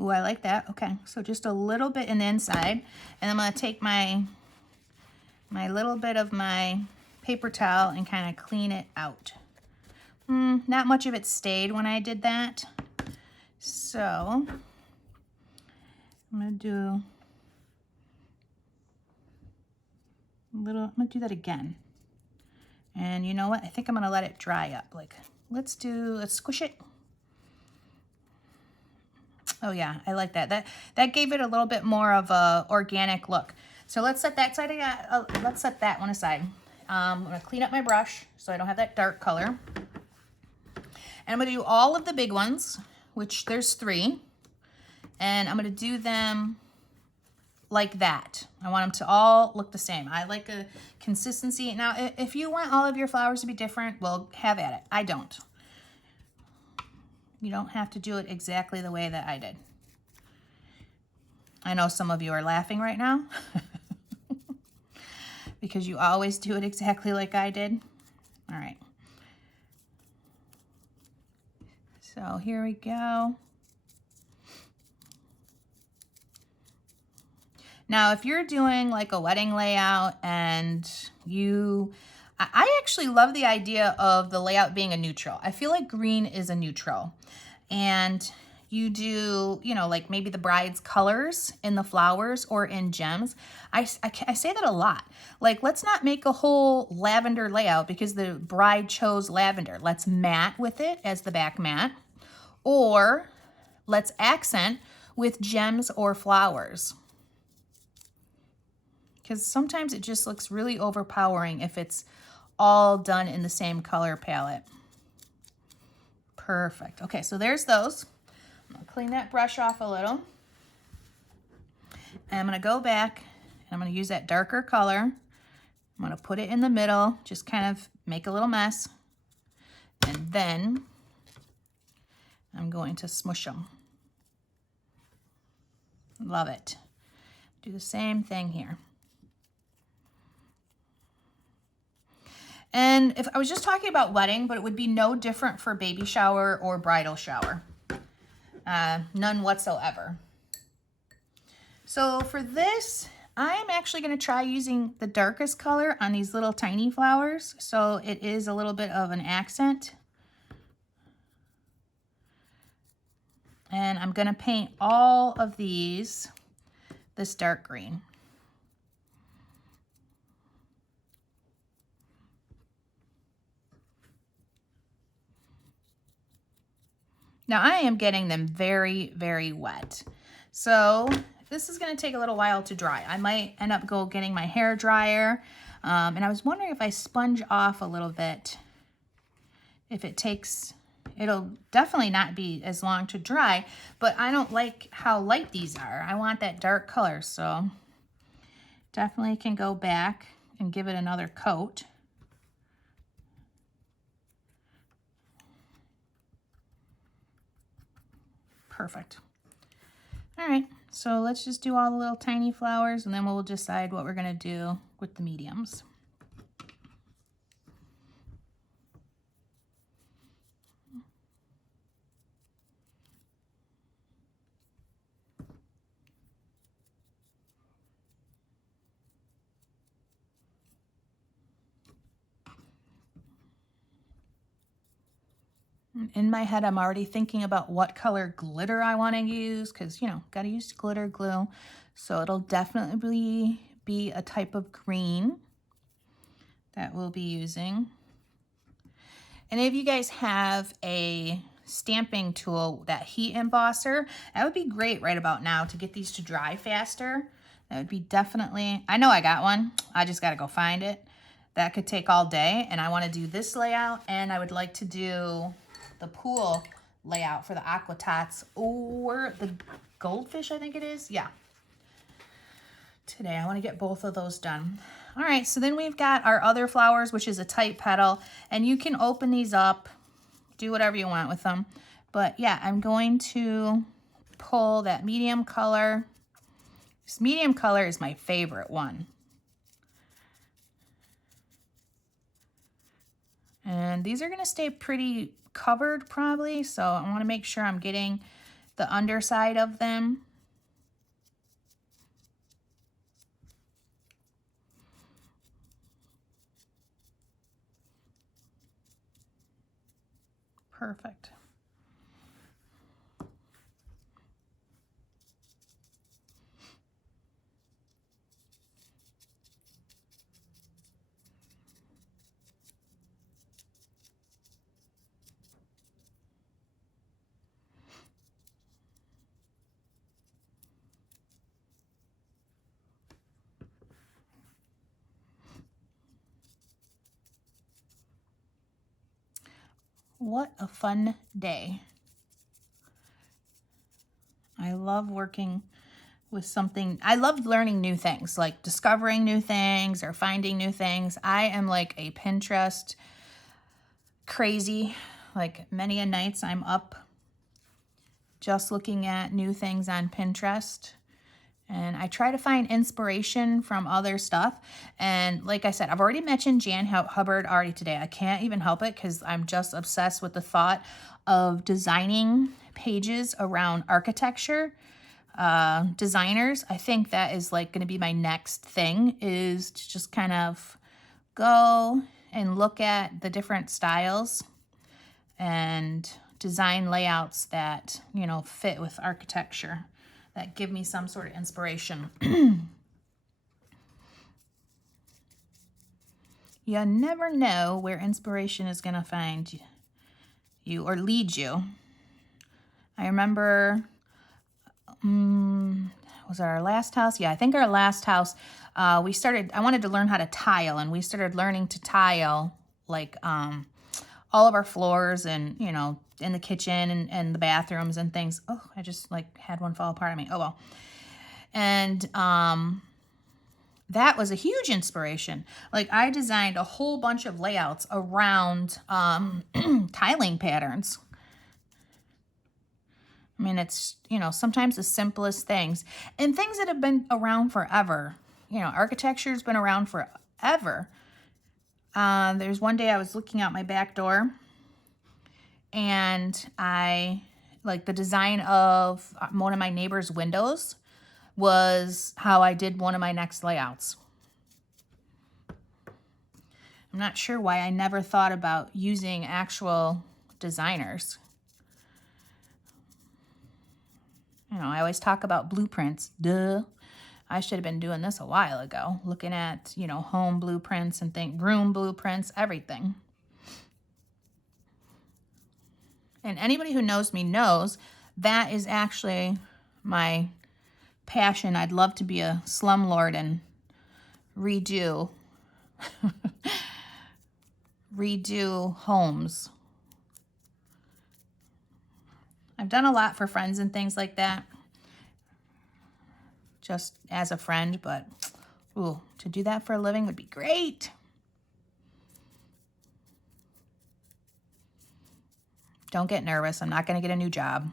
Ooh, I like that. Okay, so just a little bit in the inside. And I'm gonna take my little bit of my paper towel and kind of clean it out. Not much of it stayed when I did that. So I'm gonna do I'm gonna do that again. And you know what? I think I'm gonna let it dry up. Like, let's squish it. Oh yeah, I like that. That gave it a little bit more of a organic look. So let's set that side let's set that one aside. I'm gonna clean up my brush so I don't have that dark color. And I'm going to do all of the big ones, which there's 3. And I'm going to do them like that. I want them to all look the same. I like a consistency. Now, if you want all of your flowers to be different, well, have at it. I don't. You don't have to do it exactly the way that I did. I know some of you are laughing right now because you always do it exactly like I did. All right. So here we go. Now, if you're doing like a wedding layout and I actually love the idea of the layout being a neutral. I feel like green is a neutral. And you do, you know, like maybe the bride's colors in the flowers or in gems. I say that a lot. Like, let's not make a whole lavender layout because the bride chose lavender. Let's matte with it as the back mat. Or let's accent with gems or flowers. Because sometimes it just looks really overpowering if it's all done in the same color palette. Perfect. Okay, so there's those. I'm gonna clean that brush off a little. And I'm gonna go back and I'm gonna use that darker color. I'm gonna put it in the middle, just kind of make a little mess. And then I'm going to smush them. Love it. Do the same thing here. And if I was just talking about wedding, but it would be no different for baby shower or bridal shower. None whatsoever. So for this, I am actually going to try using the darkest color on these little tiny flowers. So it is a little bit of an accent. And I'm going to paint all of these this dark green. Now I am getting them very, very wet. So this is going to take a little while to dry. I might end up getting my hair dryer. And I was wondering if I sponge off a little bit, if it takes, it'll definitely not be as long to dry, but I don't like how light these are. I want that dark color, so definitely can go back and give it another coat. Perfect. All right, so let's just do all the little tiny flowers, and then we'll decide what we're gonna do with the mediums. In my head, I'm already thinking about what color glitter I want to use because, you know, got to use glitter glue. So it'll definitely be a type of green that we'll be using. And if you guys have a stamping tool, that heat embosser, that would be great right about now to get these to dry faster. That would be definitely, I know I got one. I just got to go find it. That could take all day. And I want to do this layout, and I would like to do the pool layout for the aqua tots or the goldfish, I think it is. Yeah. Today, I want to get both of those done. All right, so then we've got our other flowers, which is a tight petal, and you can open these up, do whatever you want with them. But yeah, I'm going to pull that medium color. This medium color is my favorite one. And these are going to stay pretty covered probably, so I want to make sure I'm getting the underside of them. Perfect. What a fun day. I love working with something. I love learning new things, like discovering new things or finding new things. I am like a Pinterest crazy. Like many a nights I'm up just looking at new things on Pinterest. And I try to find inspiration from other stuff. And like I said, I've already mentioned Jan Hubbard already today. I can't even help it because I'm just obsessed with the thought of designing pages around architecture. Designers, I think that is like going to be my next thing, is to just kind of go and look at the different styles and design layouts that, you know, fit with architecture, that give me some sort of inspiration. You never know where inspiration is going to find you or lead you. I remember, was it our last house? Yeah, I think our last house, I wanted to learn how to tile, and we started learning to tile like all of our floors and, you know, in the kitchen and the bathrooms and things. Oh, I just like had one fall apart on me. Oh, well. And that was a huge inspiration. Like I designed a whole bunch of layouts around tiling patterns. I mean, it's, you know, sometimes the simplest things and things that have been around forever. You know, architecture's been around forever. There's one day I was looking out my back door, and the design of one of my neighbor's windows was how I did one of my next layouts. I'm not sure why I never thought about using actual designers. You know, I always talk about blueprints. Duh. I should have been doing this a while ago, looking at, you know, home blueprints and room blueprints, everything. And anybody who knows me knows that is actually my passion. I'd love to be a slumlord and redo homes. I've done a lot for friends and things like that, just as a friend, but ooh, to do that for a living would be great. Don't get nervous. I'm not going to get a new job.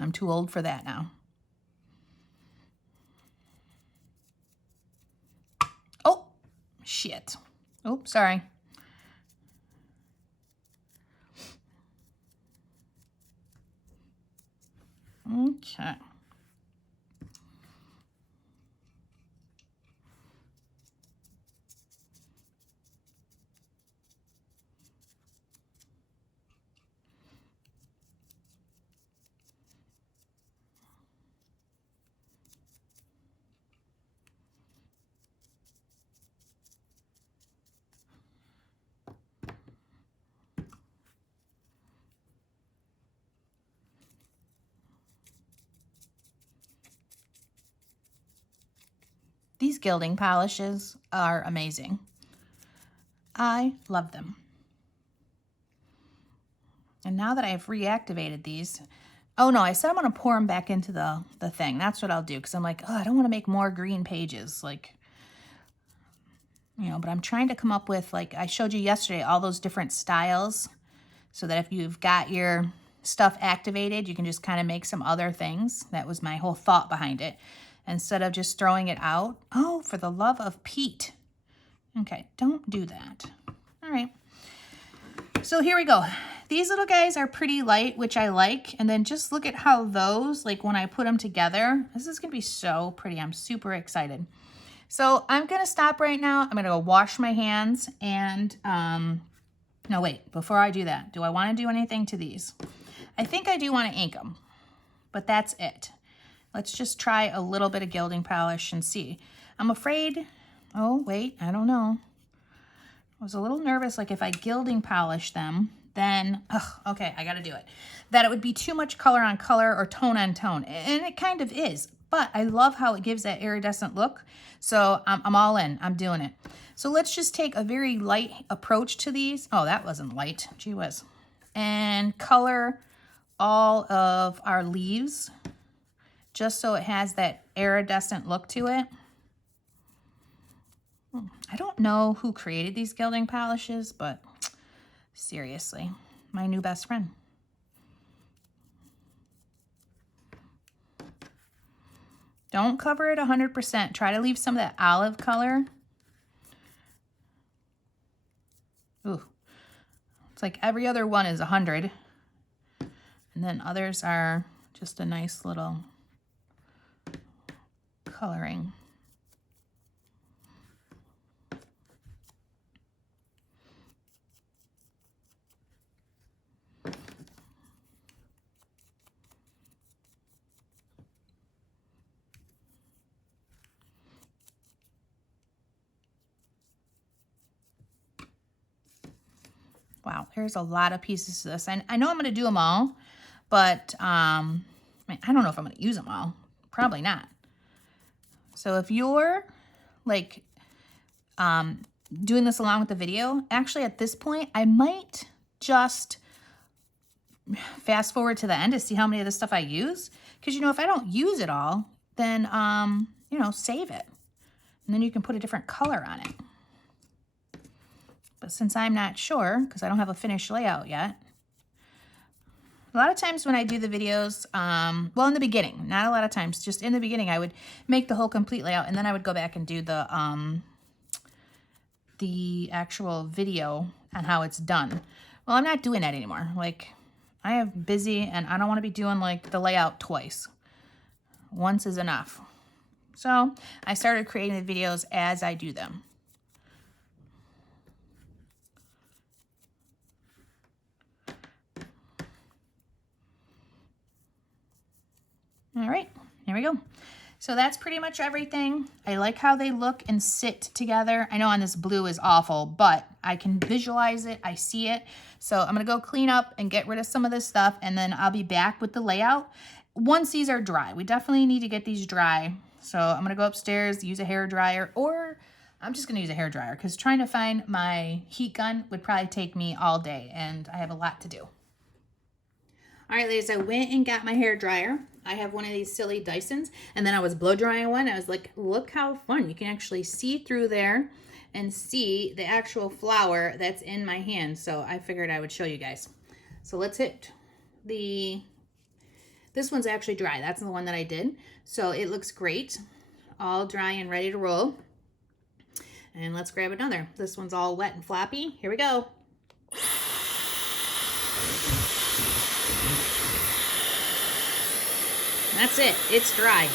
I'm too old for that now. Oh, shit. Oh, sorry. Okay. These gilding polishes are amazing. I love them. And now that I've reactivated these, oh no, I said I'm going to pour them back into the thing. That's what I'll do, because I'm like, oh, I don't want to make more green pages. Like, you know, but I'm trying to come up with, like I showed you yesterday, all those different styles, so that if you've got your stuff activated, you can just kind of make some other things. That was my whole thought behind it. Instead of just throwing it out. Oh, for the love of Pete. Okay, don't do that. All right. So here we go. These little guys are pretty light, which I like. And then just look at how those, like when I put them together, this is going to be so pretty. I'm super excited. So I'm going to stop right now. I'm going to go wash my hands and, no, wait, before I do that, do I want to do anything to these? I think I do want to ink them, but that's it. Let's just try a little bit of gilding polish and see. I'm afraid, oh, wait, I don't know. I was a little nervous, like if I gilding polish them, then, okay, I got to do it. That it would be too much color on color or tone on tone. And it kind of is, but I love how it gives that iridescent look. So I'm all in, I'm doing it. So let's just take a very light approach to these. Oh, that wasn't light, gee whiz. And color all of our leaves, just so it has that iridescent look to it. I don't know who created these gilding polishes, but seriously, my new best friend. Don't cover it 100%. Try to leave some of that olive color. Ooh, it's like every other one is 100. And then others are just a nice little coloring. Wow, there's a lot of pieces to this. And I know I'm going to do them all, but I don't know if I'm going to use them all. Probably not. So if you're like doing this along with the video, actually at this point, I might just fast forward to the end to see how many of this stuff I use. Because, you know, if I don't use it all, then, you know, save it. And then you can put a different color on it. But since I'm not sure, because I don't have a finished layout yet, a lot of times when I do the videos, well, in the beginning, not a lot of times, just in the beginning, I would make the whole complete layout, and then I would go back and do the actual video on how it's done. Well, I'm not doing that anymore. Like, I am busy, and I don't want to be doing, like, the layout twice. Once is enough. So I started creating the videos as I do them. All right, here we go. So that's pretty much everything. I like how they look and sit together. I know on this blue is awful, but I can visualize it. I see it. So I'm gonna go clean up and get rid of some of this stuff, and then I'll be back with the layout. once these are dry. We definitely need to get these dry. So I'm gonna go upstairs, use a hair dryer, or I'm just gonna use a hair dryer because trying to find my heat gun would probably take me all day and I have a lot to do. All right, ladies, I went and got my hair dryer. I have one of these silly Dysons, and then I was blow drying one. I was like, look how fun. You can actually see through there and see the actual flower that's in my hand. So I figured I would show you guys. So let's hit this one's actually dry. That's the one that I did. So it looks great, all dry and ready to roll. And let's grab another. This one's all wet and floppy. Here we go. That's it. It's dry.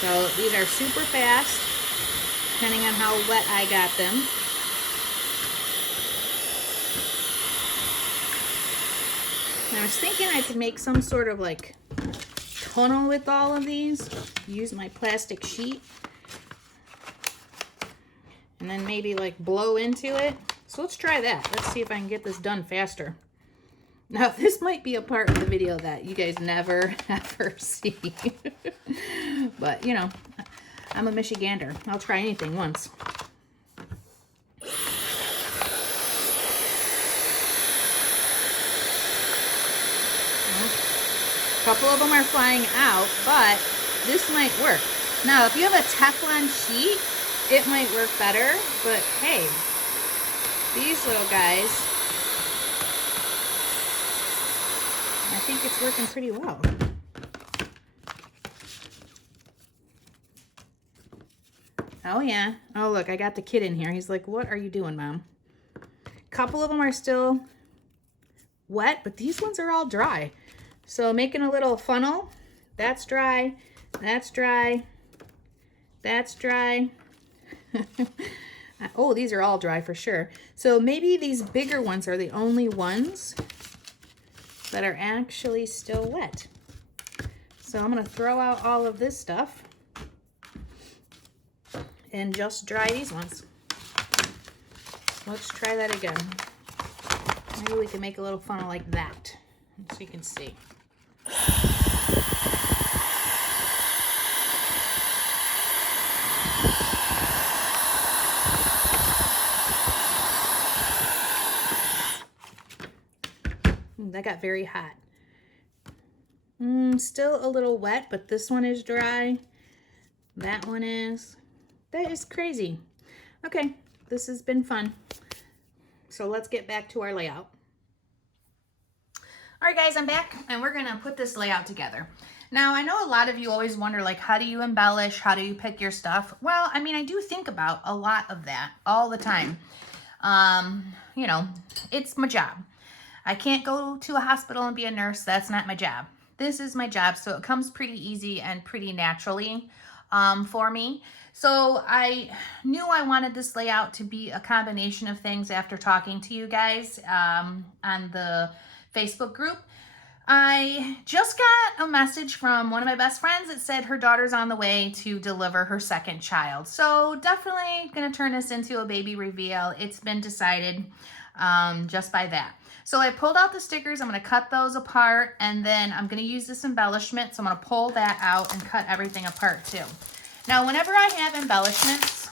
So these are super fast, depending on how wet I got them. And I was thinking I could make some sort of like tunnel with all of these. Use my plastic sheet. And then maybe like blow into it. So let's try that. Let's see if I can get this done faster. Now, this might be a part of the video that you guys never, ever see. But, you know, I'm a Michigander. I'll try anything once. A couple of them are flying out, but this might work. Now, if you have a Teflon sheet, it might work better. But, hey, these little guys, I think it's working pretty well. Oh yeah. Oh look, I got the kid in here. He's like, what are you doing, Mom? A couple of them are still wet, but these ones are all dry. So making a little funnel. That's dry. That's dry. That's dry. Oh, these are all dry for sure. So maybe these bigger ones are the only ones that are actually still wet. So I'm gonna throw out all of this stuff and just dry these ones. Let's try that again. Maybe we can make a little funnel like that so you can see. That got very hot. Still a little wet, but this one is dry. That one is. That is crazy. Okay, this has been fun. So let's get back to our layout. All right, guys, I'm back, and we're gonna put this layout together. Now, I know a lot of you always wonder, like, how do you embellish? How do you pick your stuff? Well, I mean, I do think about a lot of that all the time. You know, it's my job. I can't go to a hospital and be a nurse. That's not my job. This is my job, so it comes pretty easy and pretty naturally for me. So I knew I wanted this layout to be a combination of things after talking to you guys on the Facebook group. I just got a message from one of my best friends that said her daughter's on the way to deliver her second child. So definitely gonna turn this into a baby reveal. It's been decided just by that. So I pulled out the stickers. I'm going to cut those apart, and then I'm going to use this embellishment. So I'm going to pull that out and cut everything apart too. Now, whenever I have embellishments,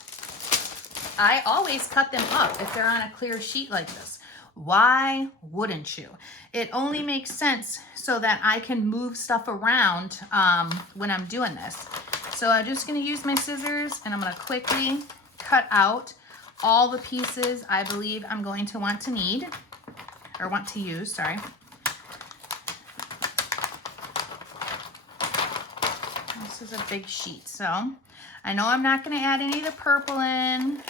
I always cut them up if they're on a clear sheet like this. Why wouldn't you? It only makes sense so that I can move stuff around when I'm doing this. So I'm just going to use my scissors, and I'm going to quickly cut out all the pieces I believe I'm going to want to need. Or want to use, sorry. This is a big sheet, so I know I'm not going to add any of the purple in.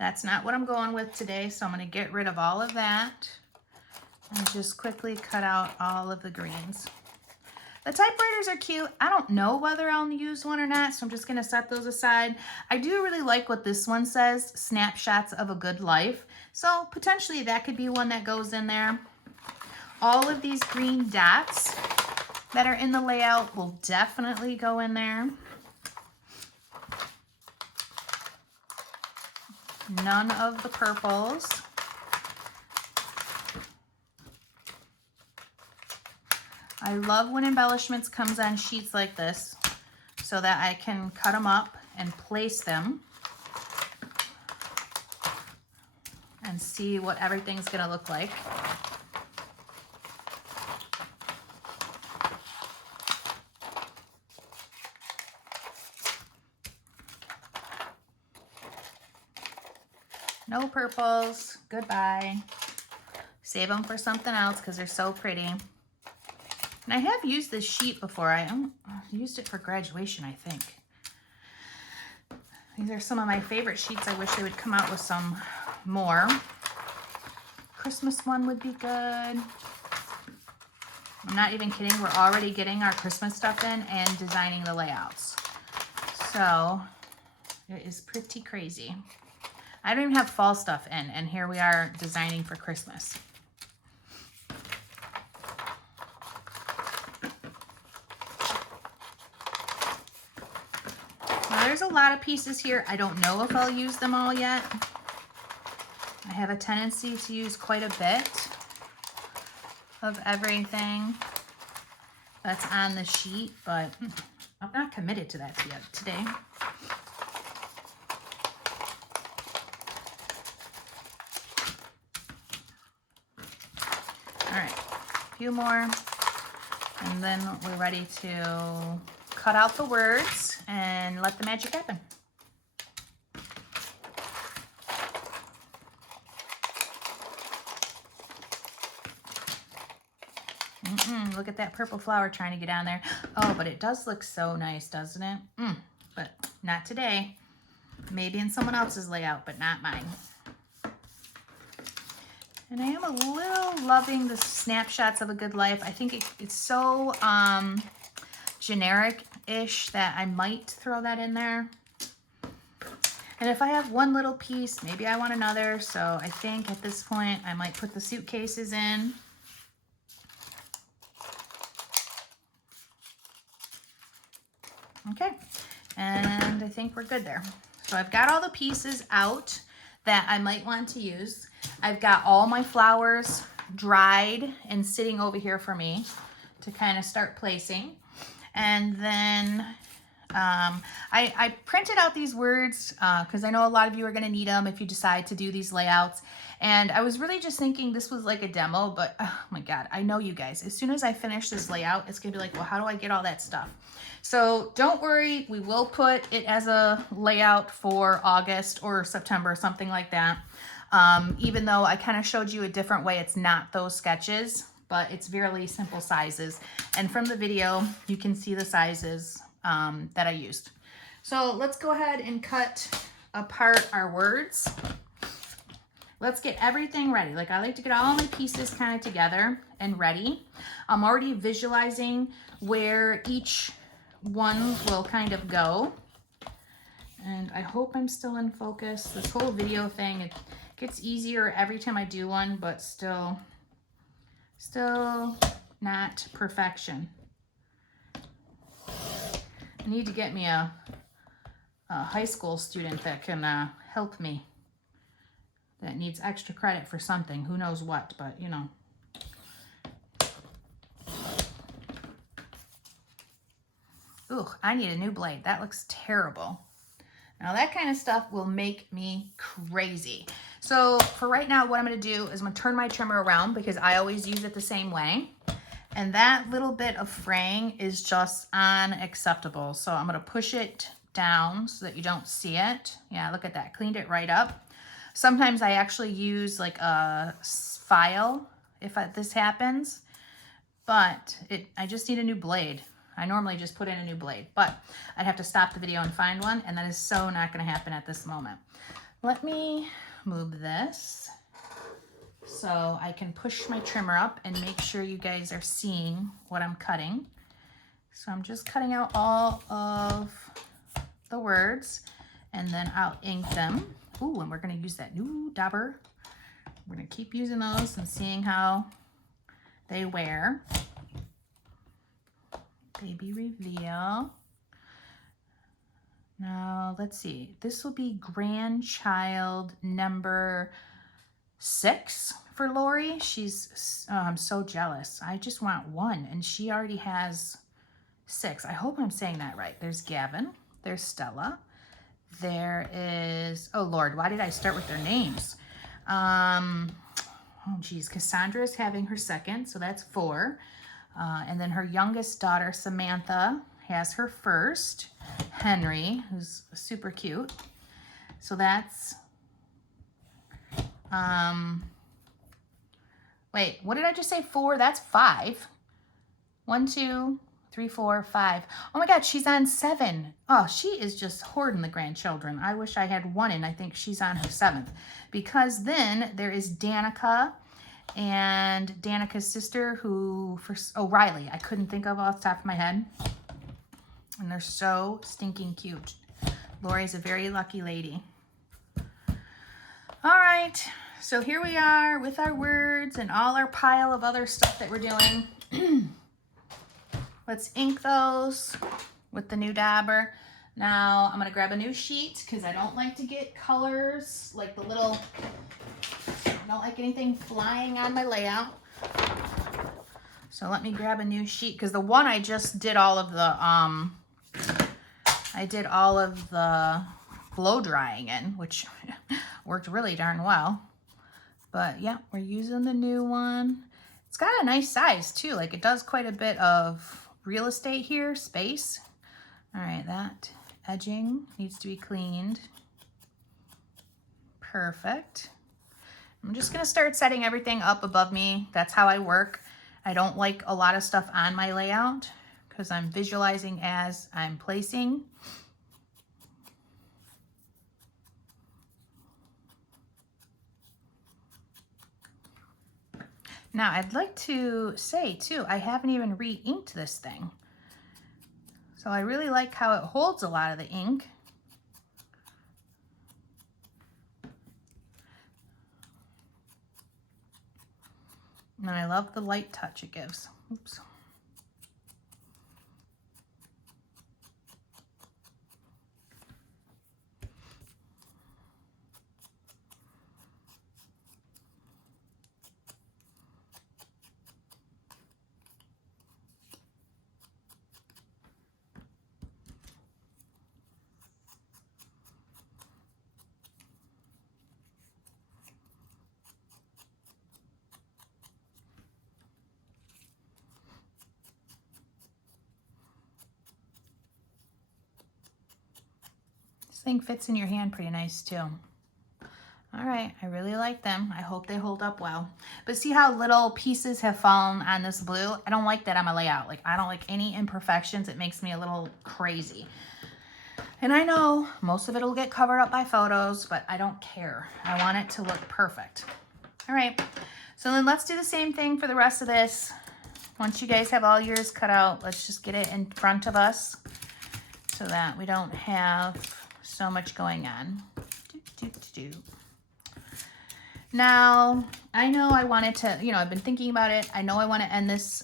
That's not what I'm going with today, so I'm going to get rid of all of that and just quickly cut out all of the greens. The typewriters are cute. I don't know whether I'll use one or not, so I'm just going to set those aside. I do really like what this one says, snapshots of a good life. So potentially that could be one that goes in there. All of these green dots that are in the layout will definitely go in there. None of the purples. I love when embellishments comes on sheets like this so that I can cut them up and place them and see what everything's gonna look like. No purples, goodbye. Save them for something else because they're so pretty. And I have used this sheet before. I used it for graduation, I think. These are some of my favorite sheets. I wish they would come out with some more. Christmas one would be good. I'm not even kidding. We're already getting our Christmas stuff in and designing the layouts. So it is pretty crazy. I don't even have fall stuff in, and here we are designing for Christmas. Now there's a lot of pieces here. I don't know if I'll use them all yet. I have a tendency to use quite a bit of everything that's on the sheet, but I'm not committed to that yet today. All right, a few more, and then we're ready to cut out the words and let the magic happen. Look at that purple flower trying to get on there. Oh, but it does look so nice, doesn't it? But not today. Maybe in someone else's layout, but not mine. And I am a little loving the snapshots of a good life. I think it's so generic-ish that I might throw that in there. And if I have one little piece, maybe I want another. So I think at this point, I might put the suitcases in. Okay, and I think we're good there. So I've got all the pieces out that I might want to use. I've got all my flowers dried and sitting over here for me to kind of start placing. And then I printed out these words because I know a lot of you are going to need them if you decide to do these layouts. And I was really just thinking this was like a demo, but oh my God, I know you guys. As soon as I finish this layout, it's going to be like, well, how do I get all that stuff? So don't worry, we will put it as a layout for August or September, something like that. Even though I kind of showed you a different way, it's not those sketches, but it's really simple sizes. And from the video, you can see the sizes that I used. So let's go ahead and cut apart our words. Let's get everything ready. Like I like to get all my pieces kind of together and ready. I'm already visualizing where each one will kind of go. And I hope I'm still in focus. This whole video thing, it gets easier every time I do one, but still not perfection. I need to get me a high school student that can help me, that needs extra credit for something, who knows what, but you know. Ooh, I need a new blade. That looks terrible. Now that kind of stuff will make me crazy. So for right now, what I'm gonna do is I'm gonna turn my trimmer around because I always use it the same way. And that little bit of fraying is just unacceptable. So I'm gonna push it down so that you don't see it. Yeah, look at that, cleaned it right up. Sometimes I actually use like a file if this happens, but I just need a new blade. I normally just put in a new blade, but I'd have to stop the video and find one, and that is so not gonna happen at this moment. Let me move this so I can push my trimmer up and make sure you guys are seeing what I'm cutting. So I'm just cutting out all of the words, and then I'll ink them. Ooh, and we're gonna use that new dauber. We're gonna keep using those and seeing how they wear. Baby reveal. Now, let's see. This will be grandchild number 6 for Lori. I'm so jealous. I just want one, and she already has 6. I hope I'm saying that right. There's Gavin. There's Stella. There is, oh Lord, why did I start with their names? Oh geez, Cassandra is having her 2nd, so that's 4. And then her youngest daughter, Samantha, has her 1st. Henry, who's super cute. So that's, wait, what did I just say? 4? That's 5. 1, 2, 3, 4, 5. Oh my God, she's on 7. Oh, she is just hoarding the grandchildren. I wish I had 1, and I think she's on her 7th. Because then there is Danica and Danica's sister who, Riley, I couldn't think of off the top of my head. And they're so stinking cute. Lori's a very lucky lady. All right, so here we are with our words and all our pile of other stuff that we're doing. Let's ink those with the new dabber. Now I'm gonna grab a new sheet because I don't like to get colors like the little, I don't like anything flying on my layout. So let me grab a new sheet because the one I just did all of the, blow drying in, which worked really darn well. But yeah, we're using the new one. It's got a nice size too. Like it does quite a bit of real estate here, space. All right, that edging needs to be cleaned. Perfect. I'm just gonna start setting everything up above me. That's how I work. I don't like a lot of stuff on my layout because I'm visualizing as I'm placing. Now, I'd like to say, too, I haven't even re-inked this thing. So I really like how it holds a lot of the ink. And I love the light touch it gives. Oops. This thing fits in your hand pretty nice too. All right, I really like them. I hope they hold up well. But see how little pieces have fallen on this blue? I don't like that on my layout. Like, I don't like any imperfections. It makes me a little crazy. And I know most of it will get covered up by photos, but I don't care. I want it to look perfect. All right, so then let's do the same thing for the rest of this. Once you guys have all yours cut out, let's just get it in front of us so that we don't have so much going on. Now, I know I wanted to, I've been thinking about it. I know I want to end this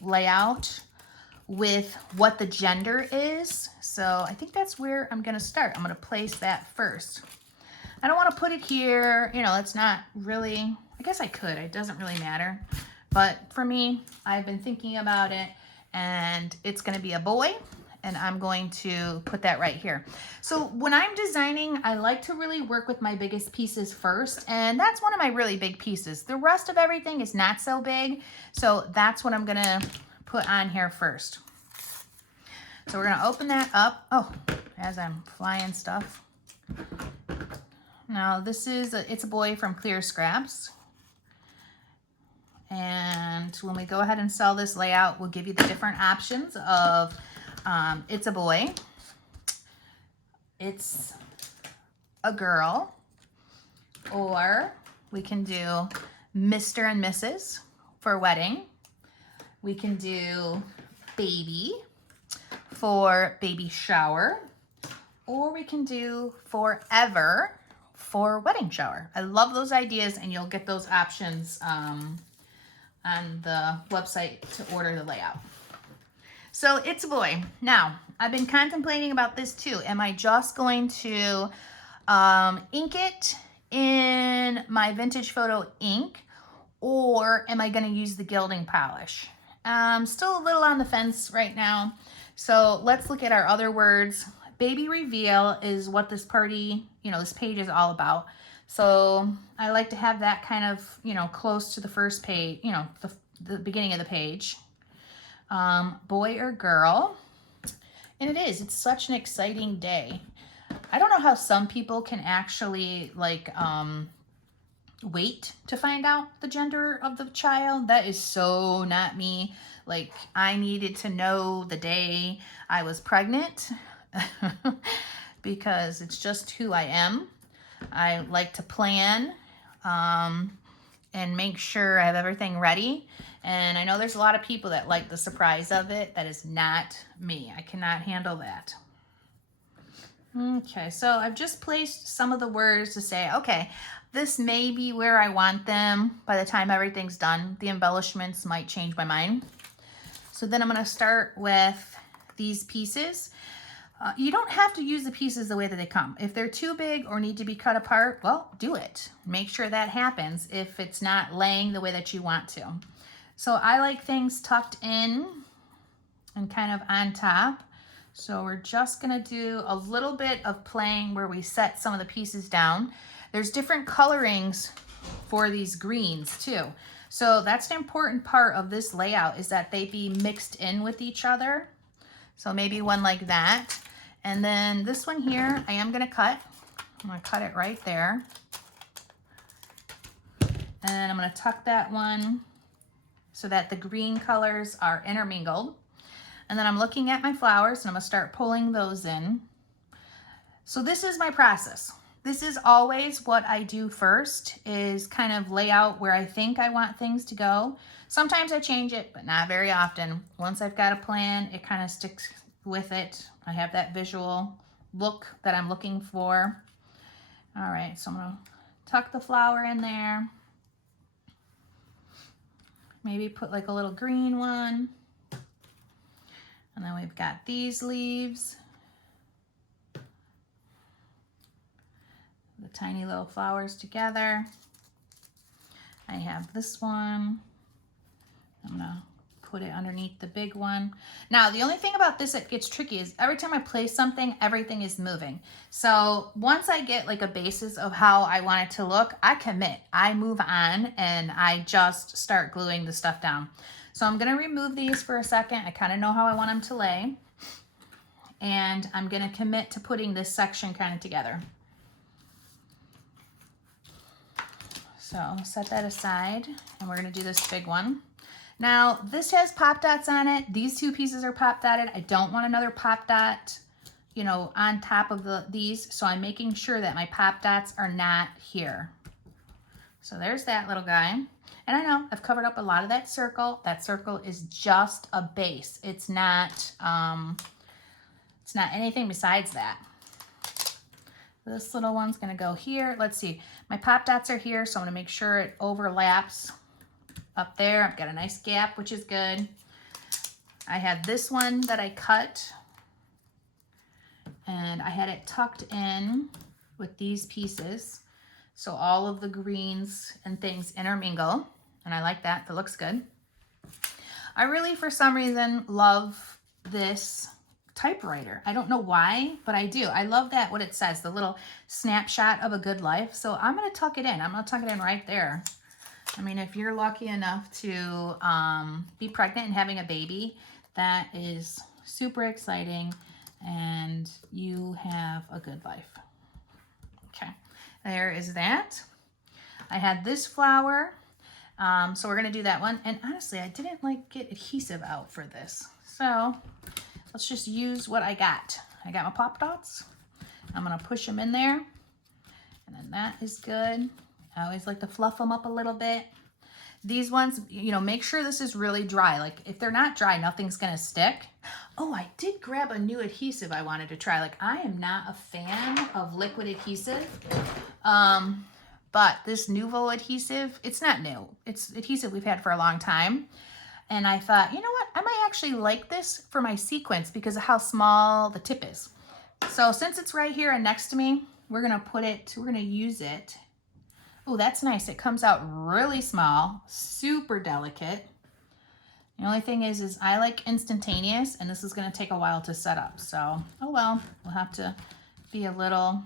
layout with what the gender is. So I think that's where I'm going to start. I'm going to place that first. I don't want to put it here. It's not really, I guess I could. It doesn't really matter. But for me, I've been thinking about it, and it's going to be a boy. And I'm going to put that right here. So when I'm designing, I like to really work with my biggest pieces first. And that's one of my really big pieces. The rest of everything is not so big. So that's what I'm gonna put on here first. So we're gonna open that up. Oh, as I'm flying stuff. Now this is, It's a Boy from Clear Scraps. And when we go ahead and sell this layout, we'll give you the different options of It's a Boy, It's a Girl, or we can do Mr. and Mrs. for wedding. We can do Baby for baby shower, or we can do Forever for wedding shower. I love those ideas, and you'll get those options on the website to order the layout. So It's a Boy. Now, I've been contemplating about this too. Am I just going to ink it in my vintage photo ink, or am I going to use the gilding polish? Still a little on the fence right now. So let's look at our other words. Baby reveal is what this party, this page is all about. So I like to have that kind of, close to the first page, the beginning of the page. Boy or girl. And it's such an exciting day. I don't know how some people can actually wait to find out the gender of the child. That is so not me. Like, I needed to know the day I was pregnant because it's just who I am. I like to plan and make sure I have everything ready. And I know there's a lot of people that like the surprise of it. That is not me. I cannot handle that. Okay, so I've just placed some of the words to say, okay, this may be where I want them by the time everything's done. The embellishments might change my mind. So then I'm going to start with these pieces. You don't have to use the pieces the way that they come. If they're too big or need to be cut apart, well, do it. Make sure that happens if it's not laying the way that you want to. So I like things tucked in and kind of on top. So we're just gonna do a little bit of playing where we set some of the pieces down. There's different colorings for these greens too. So that's an important part of this layout, is that they be mixed in with each other. So maybe one like that. And then this one here, I am gonna cut. I'm gonna cut it right there. And I'm gonna tuck that one so that the green colors are intermingled. And then I'm looking at my flowers and I'm gonna start pulling those in. So this is my process. This is always what I do first, is kind of lay out where I think I want things to go. Sometimes I change it, but not very often. Once I've got a plan, it kind of sticks with it. I have that visual look that I'm looking for. All right, so I'm gonna tuck the flower in there. Maybe put like a little green one. And then we've got these leaves. The tiny little flowers together. I have this one. I'm gonna put it underneath the big one. Now, the only thing about this that gets tricky is every time I place something, everything is moving. So once I get like a basis of how I want it to look, I commit. I move on and I just start gluing the stuff down. So I'm gonna remove these for a second. I kind of know how I want them to lay. And I'm gonna commit to putting this section kind of together. So I'll set that aside and we're gonna do this big one. Now this has pop dots on it. These two pieces are pop dotted. I don't want another pop dot, on top of these. So I'm making sure that my pop dots are not here. So there's that little guy. And I know I've covered up a lot of that circle. That circle is just a base. It's not anything besides that. This little one's gonna go here. Let's see, my pop dots are here, so I'm gonna make sure it overlaps up there. I've got a nice gap, which is good. I have this one that I cut, and I had it tucked in with these pieces. So all of the greens and things intermingle, and I like that. That looks good. I really, for some reason, love this typewriter. I don't know why, but I do. I love that, what it says, the little snapshot of a good life. So I'm going to tuck it in. I'm going to tuck it in right there. I mean, if you're lucky enough to be pregnant and having a baby, that is super exciting, and you have a good life. Okay, there is that. I had this flower, so we're going to do that one. And honestly, I didn't get adhesive out for this. So let's just use what I got. I got my pop dots. I'm gonna push them in there. And then that is good. I always like to fluff them up a little bit. These ones, make sure this is really dry. Like if they're not dry, nothing's gonna stick. Oh, I did grab a new adhesive I wanted to try. Like, I am not a fan of liquid adhesive. But this Nuvo adhesive, it's not new. It's adhesive we've had for a long time. And I thought, you know what? I might actually like this for my sequence because of how small the tip is. So since it's right here and next to me, we're gonna use it Oh, that's nice. It comes out really small, super delicate. The only thing is I like instantaneous, and this is going to take a while to set up. So, oh well, we'll have to be a little.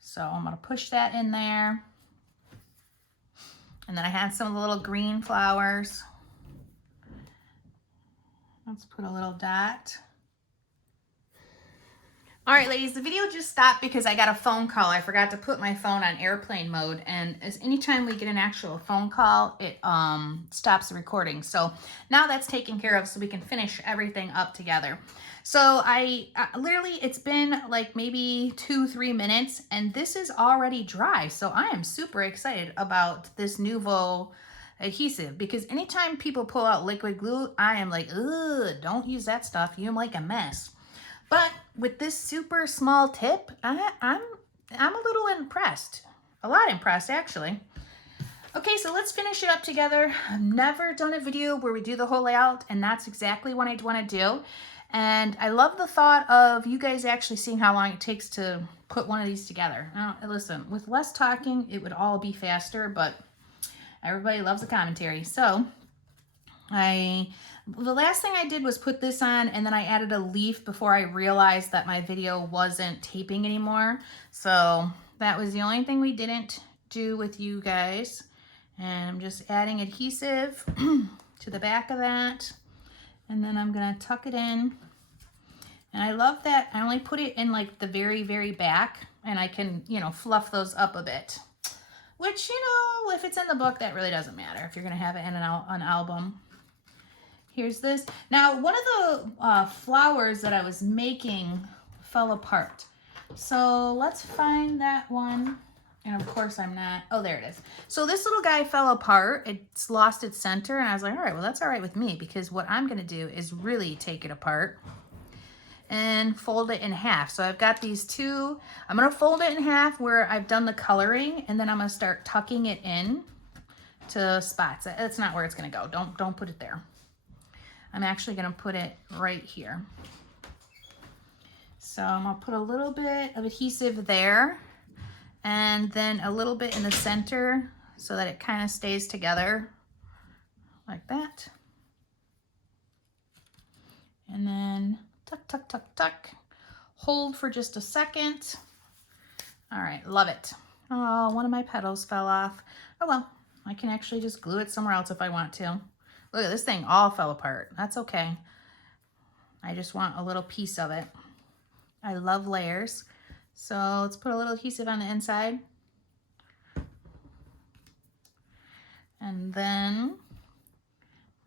So I'm going to push that in there. And then I had some of the little green flowers. Let's put a little dot. All right, ladies, the video just stopped because I got a phone call. I forgot to put my phone on airplane mode, and anytime we get an actual phone call, it stops the recording. So now that's taken care of, so we can finish everything up together. So I literally, it's been like maybe 2-3 minutes, and this is already dry. So I am super excited about this Nuvo adhesive, because anytime people pull out liquid glue, I am like, ugh, don't use that stuff. You make a mess. But with this super small tip, I'm a little impressed. A lot impressed, actually. Okay, so let's finish it up together. I've never done a video where we do the whole layout, and that's exactly what I'd want to do. And I love the thought of you guys actually seeing how long it takes to put one of these together. Now, listen, with less talking, it would all be faster, but everybody loves the commentary. So the last thing I did was put this on, and then I added a leaf before I realized that my video wasn't taping anymore. So that was the only thing we didn't do with you guys. And I'm just adding adhesive to the back of that. And then I'm gonna tuck it in. And I love that I only put it in like the very, very back, and I can, you know, fluff those up a bit. Which, you know, if it's in the book, that really doesn't matter if you're gonna have it in an album. Here's this. Now, one of the flowers that I was making fell apart. So let's find that one. And of course I'm not, oh, there it is. So this little guy fell apart. It's lost its center. And I was like, all right, well, that's all right with me, because what I'm gonna do is really take it apart and fold it in half. So I've got these two. I'm gonna fold it in half where I've done the coloring, and then I'm gonna start tucking it in to spots. That's not where it's gonna go. Don't put it there. I'm actually gonna put it right here. So I'm gonna put a little bit of adhesive there, and then a little bit in the center so that it kind of stays together like that. And then tuck, tuck, tuck, tuck. Hold for just a second. All right, love it. Oh, one of my petals fell off. Oh well, I can actually just glue it somewhere else if I want to. Look at this thing, all fell apart. That's okay. I just want a little piece of it. I love layers. So let's put a little adhesive on the inside. And then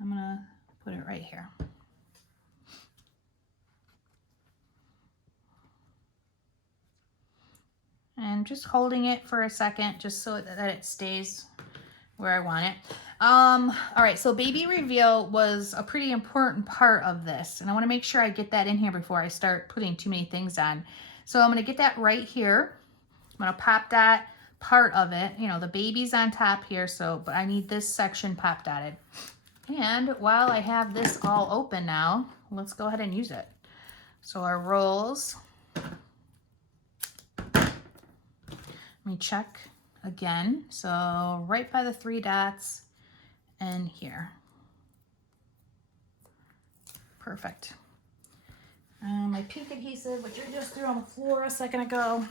I'm gonna put it right here. And just holding it for a second just so that it stays where I want it. All right, so baby reveal was a pretty important part of this, and I want to make sure I get that in here before I start putting too many things on. So I'm going to get that right here. I'm going to pop dot part of it. You know, the baby's on top here, so, but I need this section pop dotted. And while I have this all open now, let's go ahead and use it. So our rolls, let me check again. So right by the 3 dots and here. Perfect. My pink adhesive, which I just threw on the floor a second ago.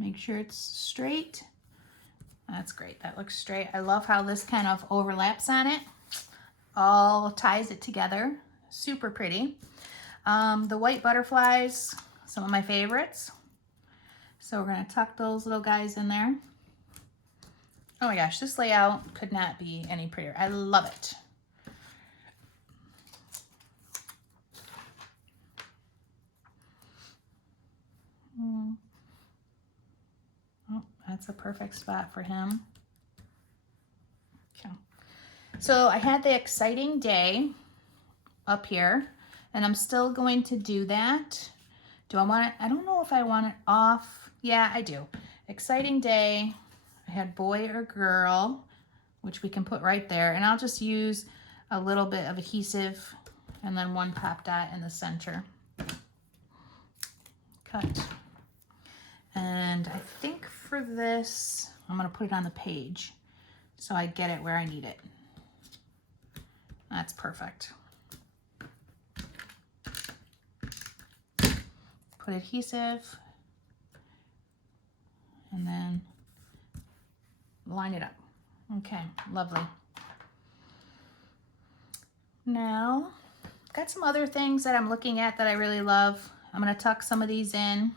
Make sure it's straight. That's great, that looks straight. I love how this kind of overlaps on it. All ties it together. Super pretty. The white butterflies, some of my favorites. So we're gonna tuck those little guys in there. Oh my gosh, this layout could not be any prettier. I love it. Oh, that's a perfect spot for him. Okay. So I had the exciting day up here, and I'm still going to do that. Do I want it? I don't know if I want it off. Yeah, I do. Exciting day. I had boy or girl, which we can put right there. And I'll just use a little bit of adhesive and then one pop dot in the center. Cut. And I think for this, I'm going to put it on the page so I get it where I need it. That's perfect. Put adhesive and then line it up. Okay, lovely. Now, got some other things that I'm looking at that I really love. I'm going to tuck some of these in.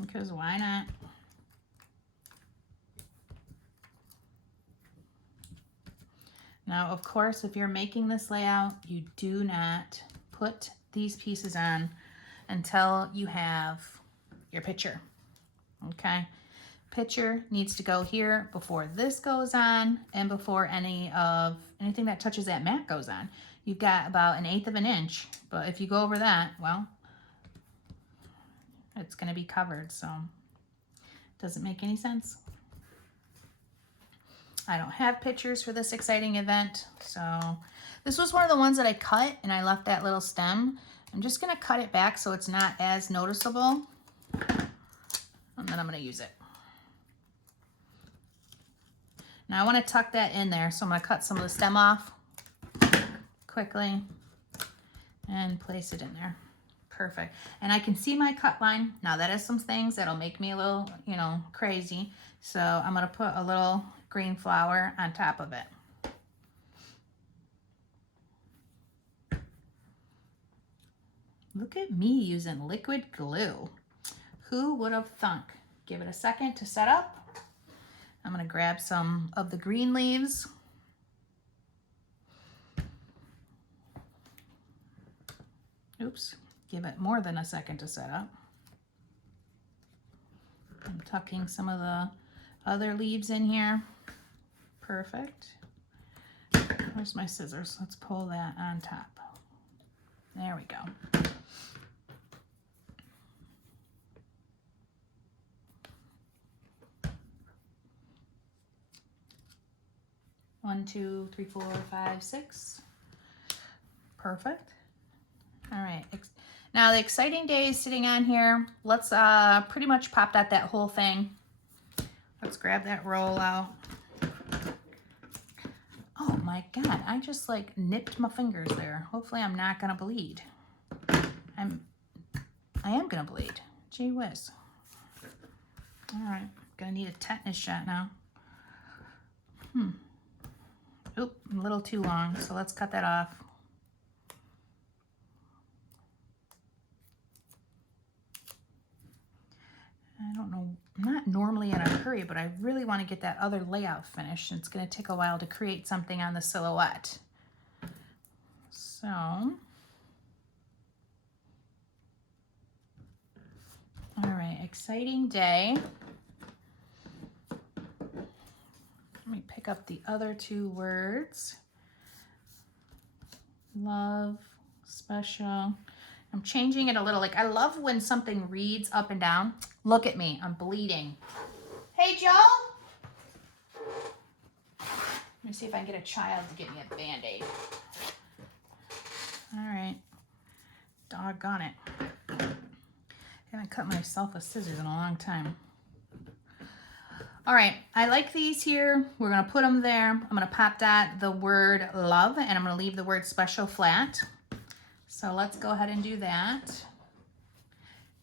Because why not? Now, of course, if you're making this layout, you do not put these pieces on until you have your picture, okay? Picture needs to go here before this goes on and before anything that touches that mat goes on. You've got about 1/8 of an inch, but if you go over that, well, it's gonna be covered, so it doesn't make any sense. I don't have pictures for this exciting event, so this was one of the ones that I cut and I left that little stem. I'm just gonna cut it back so it's not as noticeable, and then I'm gonna use it. Now I wanna tuck that in there, so I'm gonna cut some of the stem off quickly and place it in there. Perfect. And I can see my cut line. Now that is some things that'll make me a little, crazy. So I'm gonna put a little green flower on top of it. Look at me using liquid glue. Who would have thunk? Give it a second to set up. I'm gonna grab some of the green leaves. Oops, give it more than a second to set up. I'm tucking some of the other leaves in here. Perfect. Where's my scissors? Let's pull that on top. There we go. One, two, three, 4, 5, 6. Perfect. All right. Now the exciting day is sitting on here. Let's pretty much pop that whole thing. Let's grab that roll out. Oh my God, I just like nipped my fingers there. Hopefully I'm not gonna bleed. I am gonna bleed. Gee whiz. All right, gonna need a tetanus shot now. Oop, a little too long, so let's cut that off. I don't know, I'm not normally in a hurry, but I really want to get that other layout finished. It's going to take a while to create something on the silhouette. So, all right, exciting day. Let me pick up the other 2 words. Love, special. I'm changing it a little. Like, I love when something reads up and down. Look at me, I'm bleeding. Hey, Joe. Let me see if I can get a child to get me a Band-Aid. All right, doggone it. I haven't cut myself with scissors in a long time. All right, I like these here. We're gonna put them there. I'm gonna pop dot the word love, and I'm gonna leave the word special flat. So let's go ahead and do that.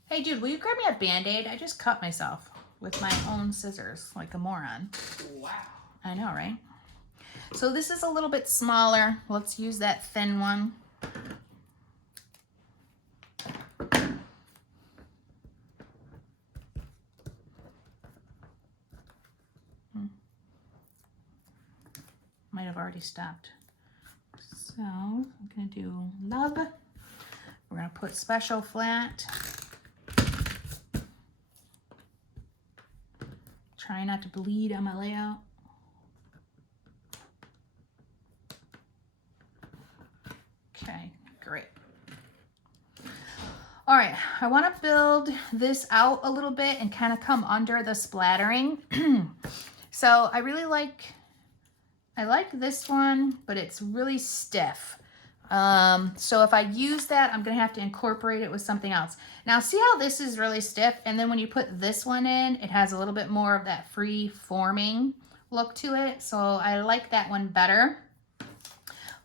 Hey dude, will you grab me a Band-Aid? I just cut myself with my own scissors like a moron. Wow. I know, right? So this is a little bit smaller. Let's use that thin one. Might have already stopped. So I'm gonna do love. We're gonna put special flat. Try not to bleed on my layout. Okay, great. All right, I want to build this out a little bit and kind of come under the splattering. So I I like this one, but it's really stiff. So if I use that, I'm gonna have to incorporate it with something else. Now see how this is really stiff, and then when you put this one in, it has a little bit more of that free forming look to it. So I like that one better,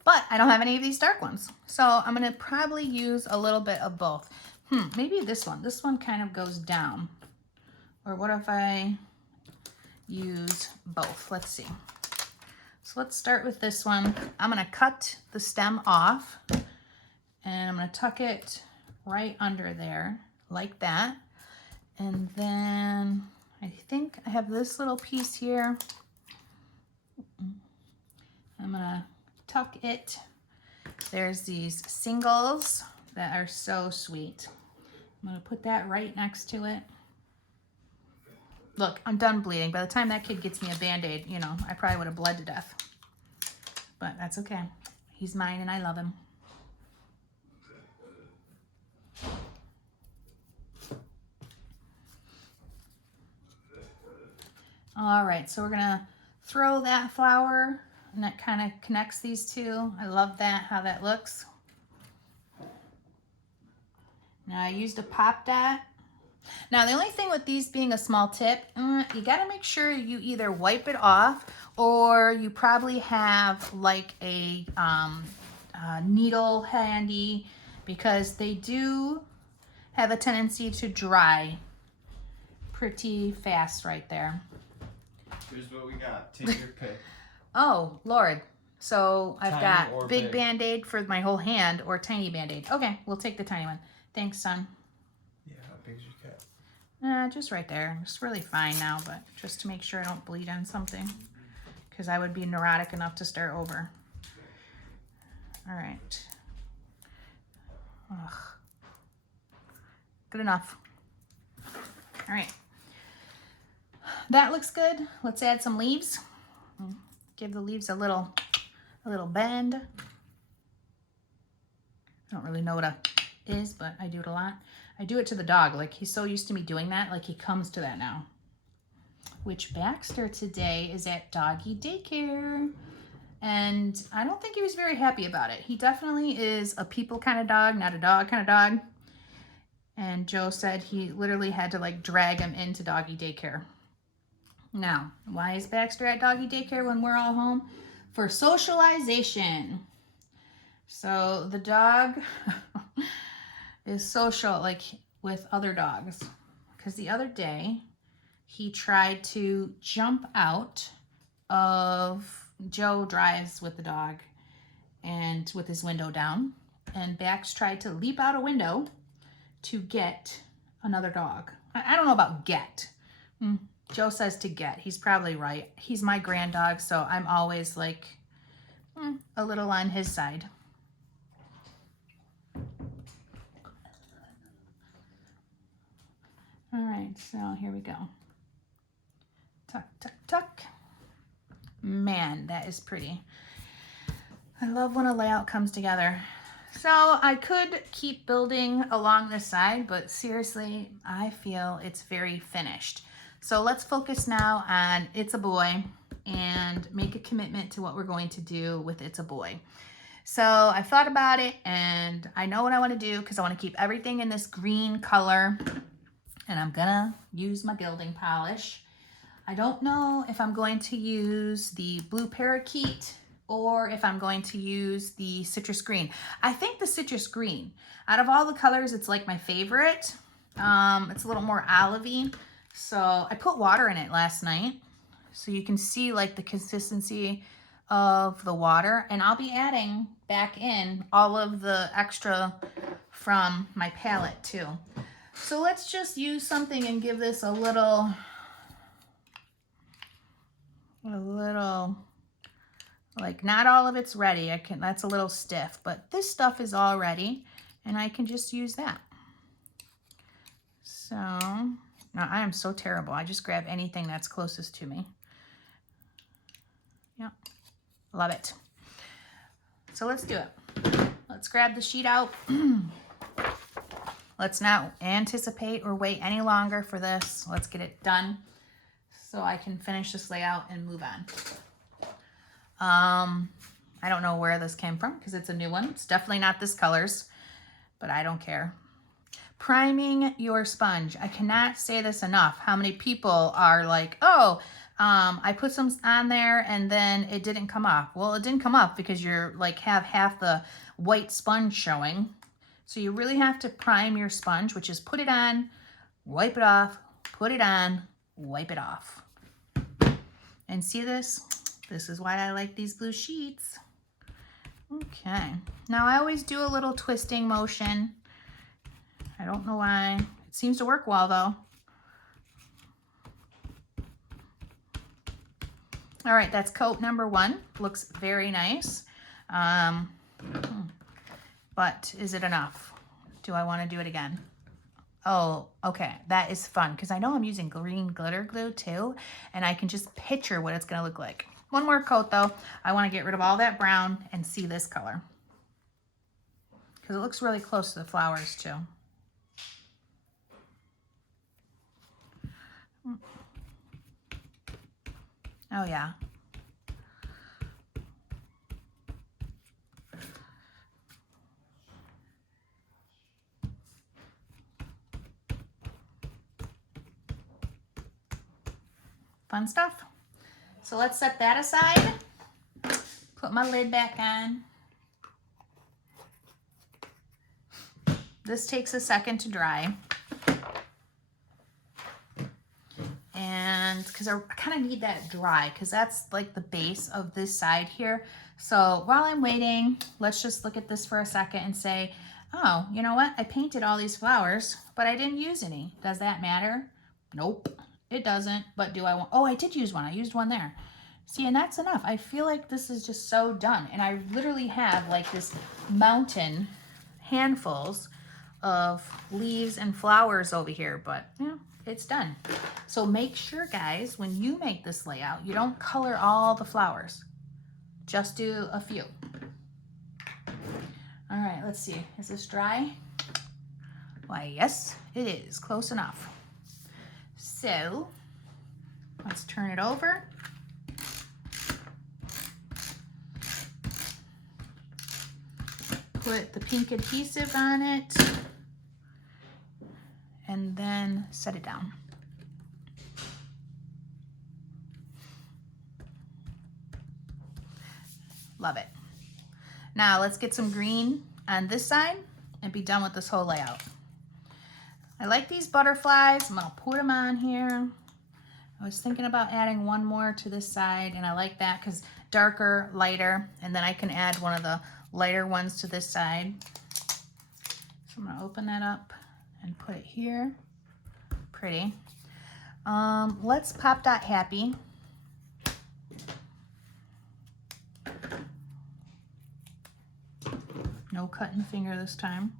but I don't have any of these dark ones. So I'm gonna probably use a little bit of both. Maybe this one. This one kind of goes down. Or what if I use both? Let's see. So let's start with this one. I'm gonna cut the stem off and I'm gonna tuck it right under there like that. And then I think I have this little piece here. I'm gonna tuck it. There's these singles that are so sweet. I'm gonna put that right next to it. Look, I'm done bleeding. By the time that kid gets me a Band-Aid, you know, I probably would have bled to death. But that's okay. He's mine and I love him. All right, so we're gonna throw that flower, and that kind of connects these two. I love that, how that looks. Now I used a pop dot. Now the only thing with these being a small tip, you gotta make sure you either wipe it off or you probably have like a needle handy, because they do have a tendency to dry pretty fast right there. Here's what we got. Take your pick. Oh, Lord. So I've Tiny got or big big? Band-Aid for my whole hand or tiny Band-Aid. Okay, we'll take the tiny one. Thanks, son. Yeah, how big's your cut? Just right there. It's really fine now, but just to make sure I don't bleed on something, because I would be neurotic enough to start over. All right. Ugh. Good enough. All right. That looks good. Let's add some leaves. Give the leaves a little bend. I don't really know what a is, but I do it a lot. I do it to the dog. Like, he's so used to me doing that, like he comes to that now. Which Baxter today is at doggy daycare. And I don't think he was very happy about it. He definitely is a people kind of dog, not a dog kind of dog. And Joe said he literally had to like drag him into doggy daycare. Now, why is Baxter at doggy daycare when we're all home? For socialization. So the dog is social, like with other dogs. Because the other day, he tried to jump out of, Joe drives with the dog and with his window down. And Bax tried to leap out a window to get another dog. I don't know about get. Joe says to get. He's probably right. He's my grand dog, so I'm always like a little on his side. All right, so here we go. Tuck, tuck, tuck. Man, that is pretty. I love when a layout comes together. So I could keep building along this side, but seriously, I feel it's very finished. So let's focus now on It's a Boy and make a commitment to what we're going to do with It's a Boy. So I've thought about it and I know what I want to do, because I want to keep everything in this green color, and I'm gonna use my gilding polish. I don't know if I'm going to use the blue parakeet or if I'm going to use the citrus green. I think the citrus green, out of all the colors, it's like my favorite. It's a little more olivey. So I put water in it last night, so you can see like the consistency of the water, and I'll be adding back in all of the extra from my palette too. So let's just use something and give this a little, like, not all of it's ready. That's a little stiff, but this stuff is all ready and I can just use that. So now I am so terrible. I just grab anything that's closest to me. Yep, love it. So let's do it. Let's grab the sheet out. Let's not anticipate or wait any longer for this. Let's get it done so I can finish this layout and move on. I don't know where this came from because it's a new one. It's definitely not this colors, but I don't care. Priming your sponge. I cannot say this enough. How many people are like, oh, I put some on there and then it didn't come off. Well, it didn't come off because you're like have half the white sponge showing. So you really have to prime your sponge, which is put it on, wipe it off, put it on, wipe it off. And see this? This is why I like these blue sheets. Okay. Now I always do a little twisting motion. I don't know why. It seems to work well though. All right, that's coat number 1. Looks very nice. But is it enough? Do I want to do it again? Oh, okay. That is fun because I know I'm using green glitter glue too, and I can just picture what it's going to look like. One more coat though. I want to get rid of all that brown and see this color because it looks really close to the flowers too. Oh yeah. Fun stuff. So let's set that aside. Put my lid back on. This takes a second to dry. And because I kind of need that dry because that's like the base of this side here. So while I'm waiting, let's just look at this for a second and say, oh, you know what? I painted all these flowers, but I didn't use any. Does that matter? Nope, it doesn't. But do I want, oh, I did use one. I used one there. See, and that's enough. I feel like this is just so done. And I literally have like this mountain, handfuls of leaves and flowers over here, but yeah, it's done. So make sure, guys, when you make this layout, you don't color all the flowers. Just do a few. All right, let's see. Is this dry? Why, yes, it is. Close enough. So let's turn it over. Put the pink adhesive on it and then set it down. Love it. Now let's get some green on this side and be done with this whole layout. I like these butterflies. I'm gonna put them on here. I was thinking about adding one more to this side, and I like that because darker, lighter, and then I can add one of the lighter ones to this side. So I'm gonna open that up and put it here. Pretty. Let's pop dot happy. No cutting the finger this time.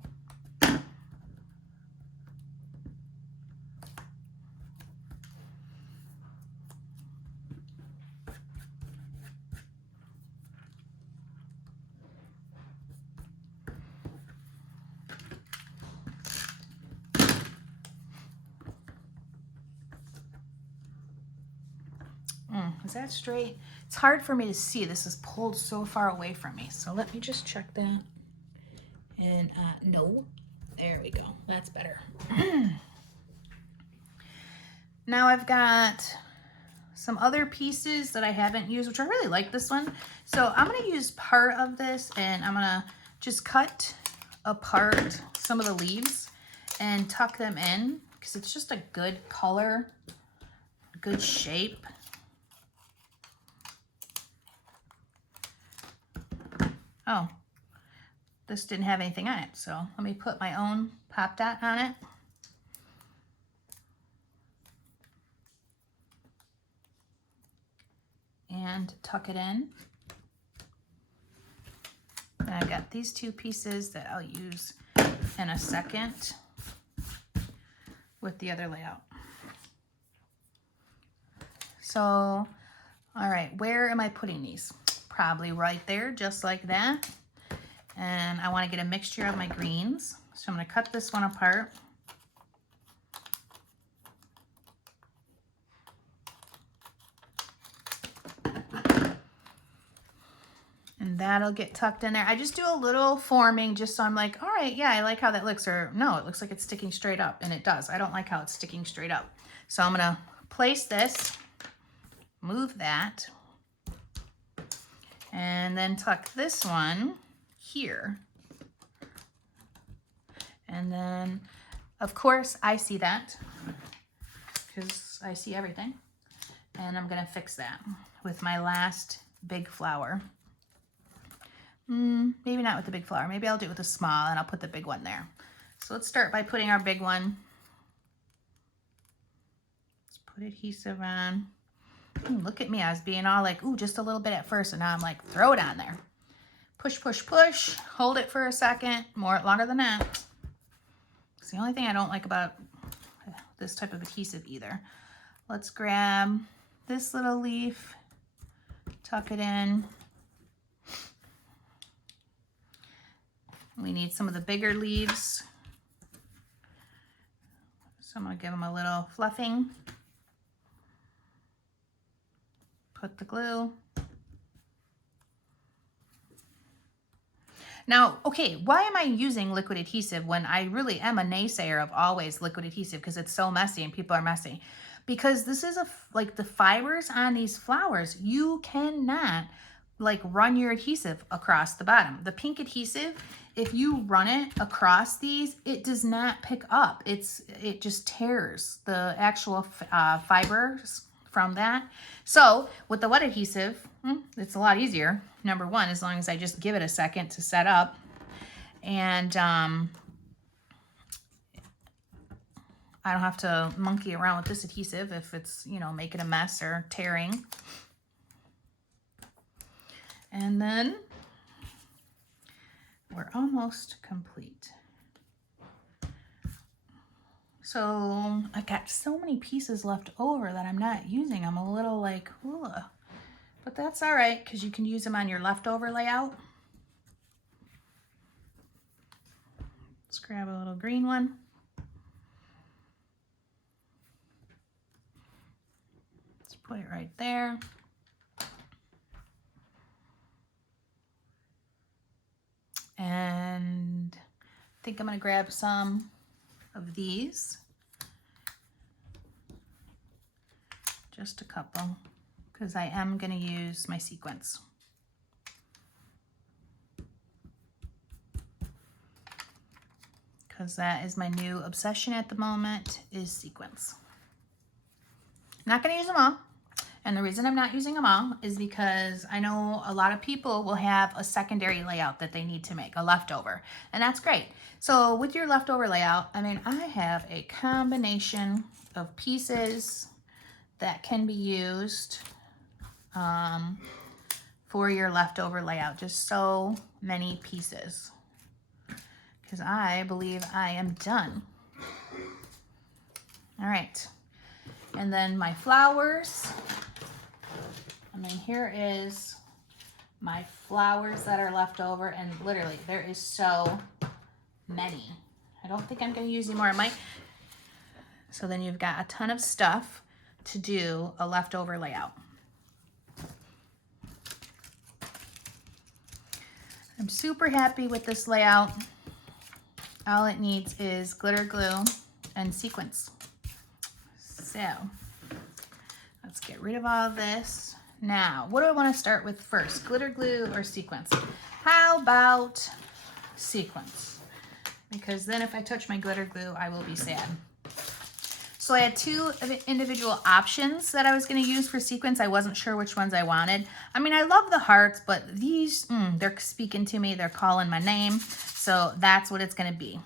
Is that straight? It's hard for me to see. This is pulled so far away from me. So let me just check that. And no, there we go. That's better. Now I've got some other pieces that I haven't used, which I really like this one. So I'm gonna use part of this and I'm gonna just cut apart some of the leaves and tuck them in because it's just a good color, good shape. Oh, this didn't have anything on it, so let me put my own pop dot on it. And tuck it in. And I've got these two pieces that I'll use in a second with the other layout. So, all right, where am I putting these? Probably right there, just like that. And I want to get a mixture of my greens. So I'm going to cut this one apart. And that'll get tucked in there. I just do a little forming just so I'm like, all right, yeah, I like how that looks. Or no, it looks like it's sticking straight up. And it does. I don't like how it's sticking straight up. So I'm going to place this, move that, and then tuck this one here. And then, of course, I see that because I see everything. And I'm going to fix that with my last big flower. Maybe not with the big flower. Maybe I'll do it with a small and I'll put the big one there. So let's start by putting our big one. Let's put adhesive on. Look at me. I was being all like, ooh, just a little bit at first. And now I'm like, throw it on there. Push, push, push. Hold it for a second. Longer than that. It's the only thing I don't like about this type of adhesive either. Let's grab this little leaf, tuck it in. We need some of the bigger leaves. So I'm going to give them a little fluffing. Put the glue. Now, okay, why am I using liquid adhesive when I really am a naysayer of always liquid adhesive because it's so messy and people are messy? Because this is like the fibers on these flowers, you cannot like run your adhesive across the bottom. The pink adhesive, if you run it across these, it does not pick up. It just tears the actual fibers from that. So with the wet adhesive, it's a lot easier. Number one, as long as I just give it a second to set up. And I don't have to monkey around with this adhesive if it's, you know, making a mess or tearing. And then we're almost complete. So I've got so many pieces left over that I'm not using. I'm a little like, ugh. But that's all right because you can use them on your leftover layout. Let's grab a little green one. Let's put it right there. And I think I'm going to grab some of these. Just a couple, because I am going to use my sequins. Because that is my new obsession at the moment, is sequins. I'm not going to use them all. And the reason I'm not using them all is because I know a lot of people will have a secondary layout that they need to make, a leftover. And that's great. So with your leftover layout, I mean, I have a combination of pieces that can be used for your leftover layout. Just so many pieces. Because I believe I am done. All right. And then my flowers. I mean, here is my flowers that are left over, and literally there is so many. I don't think I'm going to use any more. I might. So then you've got a ton of stuff to do a leftover layout. I'm super happy with this layout. All it needs is glitter glue and sequins. So let's get rid of all of this. Now, what do I want to start with first? Glitter glue or sequins? How about sequins? Because then if I touch my glitter glue, I will be sad. So I had two individual options that I was going to use for sequins. I wasn't sure which ones I wanted. I mean, I love the hearts, but these, they're speaking to me. They're calling my name. So that's what it's going to be.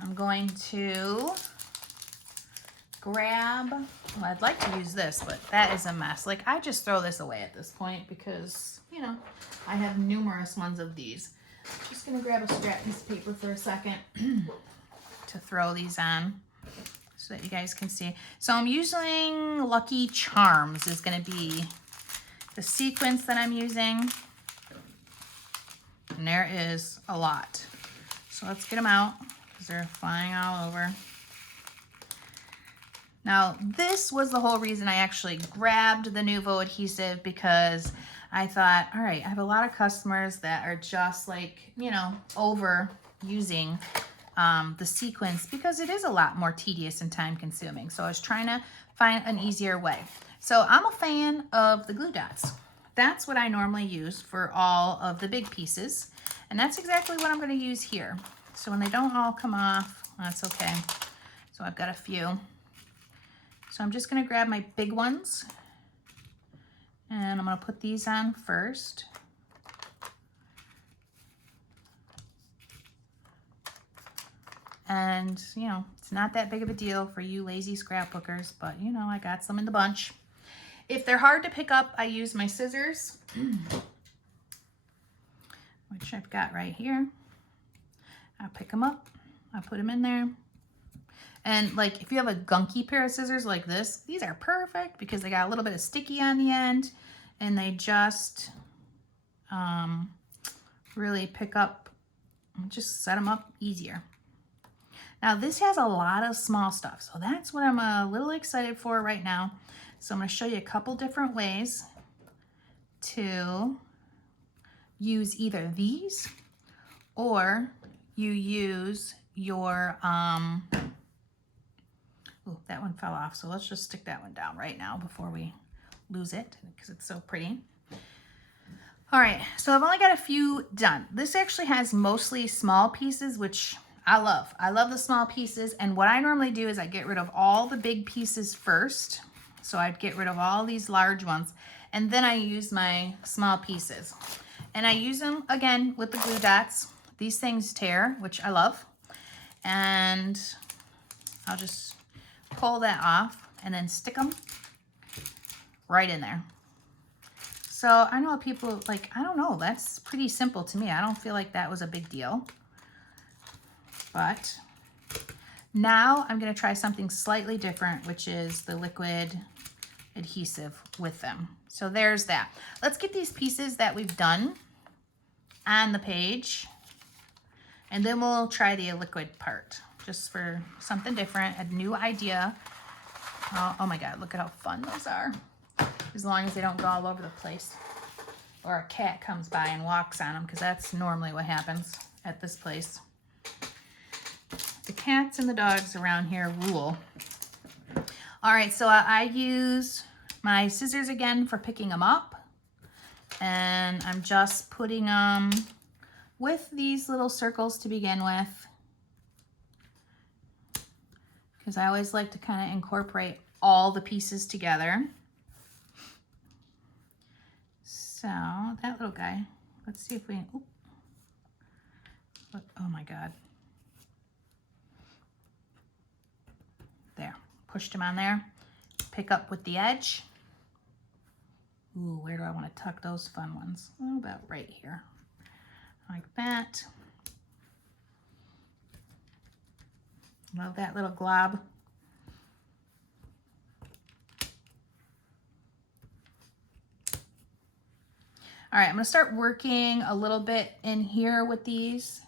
I'm going to grab, well, I'd like to use this, but that is a mess. Like, I just throw this away at this point because, you know, I have numerous ones of these. I'm just going to grab a scrap piece of paper for a second to throw these on so that you guys can see. So I'm using Lucky Charms is going to be the sequence that I'm using. And there is a lot. So let's get them out because they're flying all over. Now, this was the whole reason I actually grabbed the Nuvo adhesive, because I thought, all right, I have a lot of customers that are just like, you know, over using the sequins, because it is a lot more tedious and time consuming. So I was trying to find an easier way. So I'm a fan of the glue dots. That's what I normally use for all of the big pieces. And that's exactly what I'm going to use here. So when they don't all come off, that's okay. So I've got a few. So I'm just going to grab my big ones, and I'm going to put these on first. And, you know, it's not that big of a deal for you lazy scrapbookers, but, you know, I got some in the bunch. If they're hard to pick up, I use my scissors, which I've got right here. I'll pick them up. I'll put them in there. And like, if you have a gunky pair of scissors like this, these are perfect because they got a little bit of sticky on the end, and they just really pick up, just set them up easier. Now this has a lot of small stuff, so that's what I'm a little excited for right now. So I'm going to show you a couple different ways to use either these, or you use your ooh, that one fell off, so let's just stick that one down right now before we lose it, because it's so pretty. All right, so I've only got a few done. This actually has mostly small pieces, which I love. I love the small pieces, and what I normally do is I get rid of all the big pieces first. So I'd get rid of all these large ones, and then I use my small pieces. And I use them, again, with the glue dots. These things tear, which I love. And I'll just pull that off and then stick them right in there. So I know people like, I don't know, that's pretty simple to me. I don't feel like that was a big deal. But now I'm going to try something slightly different, which is the liquid adhesive with them. So there's that. Let's get these pieces that we've done on the page, and then we'll try the liquid part just for something different, a new idea. Oh my God, look at how fun those are. As long as they don't go all over the place, or a cat comes by and walks on them, because that's normally what happens at this place. The cats and the dogs around here rule. All right, so I use my scissors again for picking them up, and I'm just putting them with these little circles to begin with, because I always like to kind of incorporate all the pieces together. So that little guy, let's see if we, oh my God. There, pushed him on there. Pick up with the edge. Ooh, where do I want to tuck those fun ones? Oh, about right here. Like that. Love that little glob. All right, I'm gonna start working a little bit in here with these.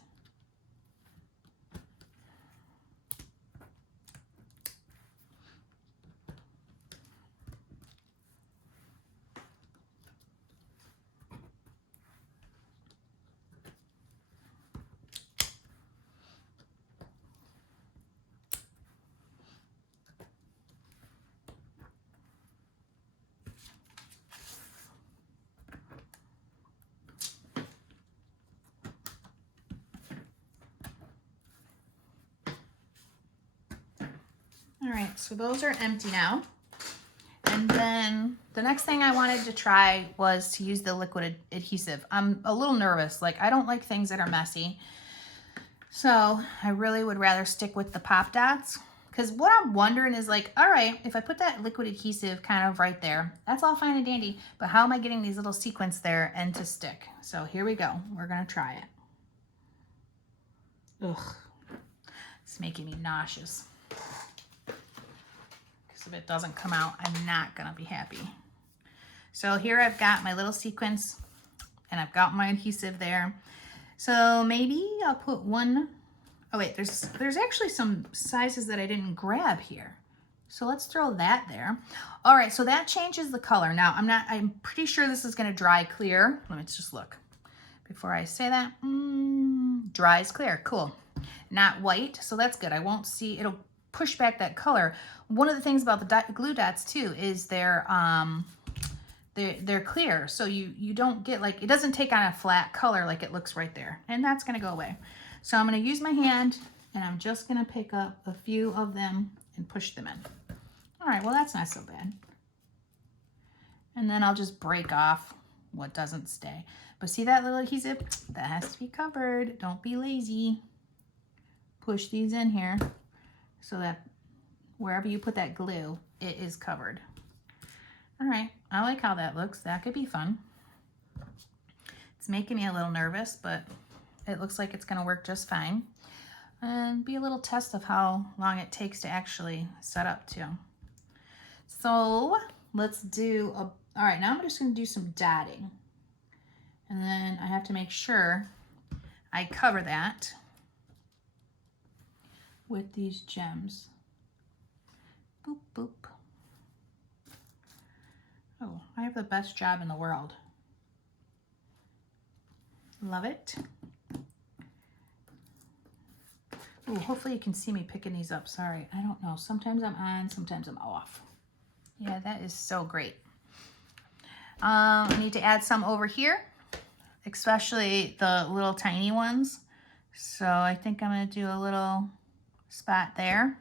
All right, so those are empty now. And then the next thing I wanted to try was to use the liquid adhesive. I'm a little nervous. Like, I don't like things that are messy. So I really would rather stick with the pop dots. Because what I'm wondering is like, all right, if I put that liquid adhesive kind of right there, that's all fine and dandy. But how am I getting these little sequins there and to stick? So here we go. We're going to try it. Ugh. It's making me nauseous. If it doesn't come out, I'm not gonna be happy. So here I've got my little sequins, and I've got my adhesive there. So maybe I'll put one. Oh wait, there's actually some sizes that I didn't grab here. So let's throw that there. All right, so that changes the color. Now, I'm pretty sure this is gonna dry clear. Let me just look. Before I say that, dries clear, cool. Not white, so that's good. I won't see, it'll push back that color. One of the things about the glue dots too is they're clear, so you don't get like, it doesn't take on a flat color like it looks right there, and that's gonna go away. So I'm gonna use my hand, and I'm just gonna pick up a few of them and push them in. All right, well that's not so bad. And then I'll just break off what doesn't stay. But see that little adhesive? That has to be covered. Don't be lazy. Push these in here so that wherever you put that glue, it is covered. All right, I like how that looks. That could be fun. It's making me a little nervous, but it looks like it's gonna work just fine. And be a little test of how long it takes to actually set up too. So let's do all right, now I'm just gonna do some dotting. And then I have to make sure I cover that with these gems. Boop, boop. Oh, I have the best job in the world. Love it. Ooh, hopefully you can see me picking these up. Sorry, I don't know. Sometimes I'm on, sometimes I'm off. Yeah, that is so great. I need to add some over here, especially the little tiny ones. So I think I'm gonna do a little spot there.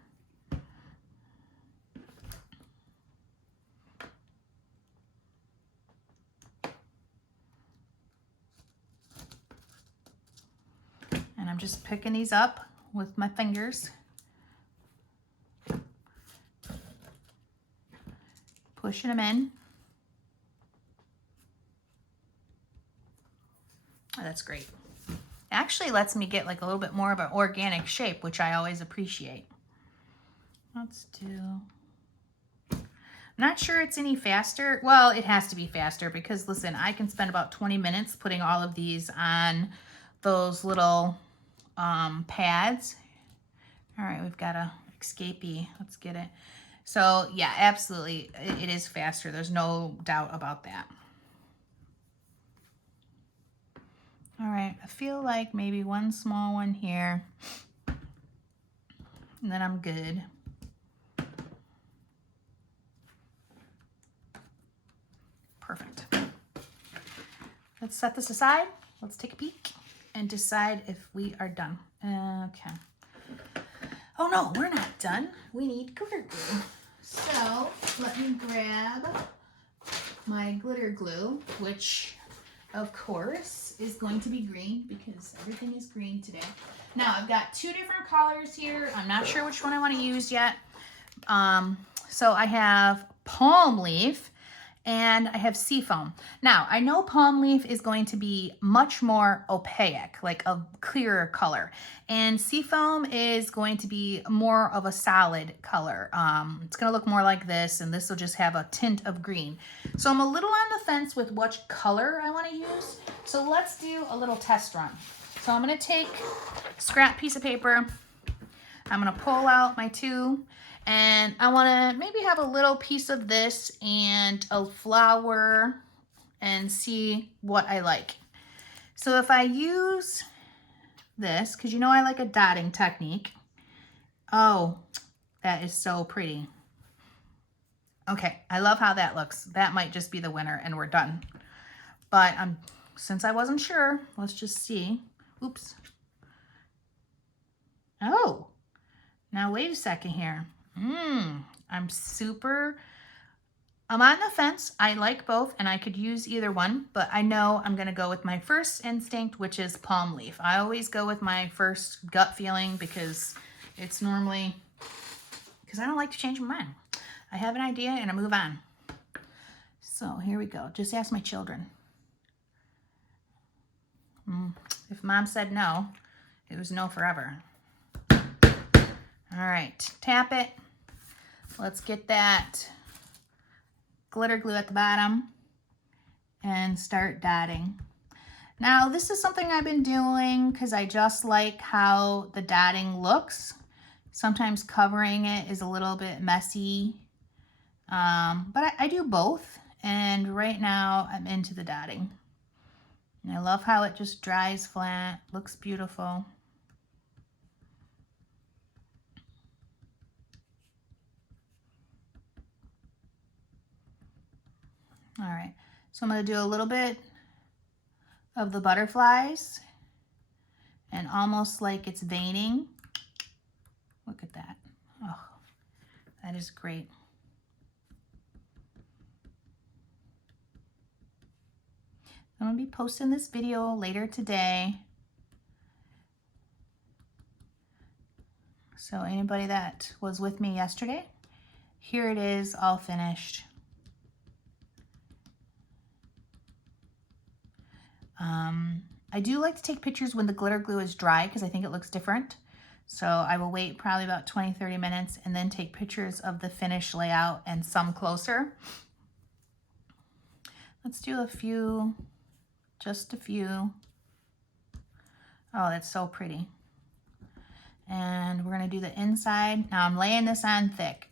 And I'm just picking these up with my fingers. Pushing them in. Oh, that's great. It actually lets me get like a little bit more of an organic shape, which I always appreciate. Let's do... I'm not sure it's any faster. Well, it has to be faster because listen, I can spend about 20 minutes putting all of these on those little pads. All right, we've got a escapee. Let's get it. So yeah, absolutely, it is faster. There's no doubt about that. All right, I feel like maybe one small one here, and then I'm good. Perfect. Let's set this aside. Let's take a peek and decide if we are done. Okay. Oh no, we're not done. We need glitter glue. So let me grab my glitter glue, which of course is going to be green because everything is green today. Now I've got two different colors here. I'm not sure which one I want to use yet. So I have palm leaf and I have seafoam. Now I know palm leaf is going to be much more opaque, like a clearer color, and seafoam is going to be more of a solid color. It's gonna look more like this, and this will just have a tint of green. So I'm a little on the fence with which color I want to use. So let's do a little test run. So I'm gonna take a scrap piece of paper. I'm gonna pull out my two. And I want to maybe have a little piece of this and a flower and see what I like. So if I use this, because you know I like a dotting technique. Oh, that is so pretty. Okay, I love how that looks. That might just be the winner and we're done. But since I wasn't sure, let's just see. Oops. Oh, now wait a second here. I'm on the fence. I like both and I could use either one, but I know I'm gonna go with my first instinct, which is palm leaf. I always go with my first gut feeling because it's normally, because I don't like to change my mind. I have an idea and I move on. So here we go. Just ask my children. If mom said no, it was no forever. All right, tap it. Let's get that glitter glue at the bottom and start dotting. Now, this is something I've been doing because I just like how the dotting looks. Sometimes covering it is a little bit messy, but I do both. And right now I'm into the dotting. And I love how it just dries flat, looks beautiful. All right, so I'm gonna do a little bit of the butterflies and almost like it's veining. Look at that. Oh, that is great. I'm gonna be posting this video later today. So anybody that was with me yesterday, here it is all finished. I do like to take pictures when the glitter glue is dry because I think it looks different. So I will wait probably about 20-30 minutes and then take pictures of the finished layout and some closer. Let's do a few, just a few. Oh, that's so pretty. And we're gonna do the inside. Now I'm laying this on thick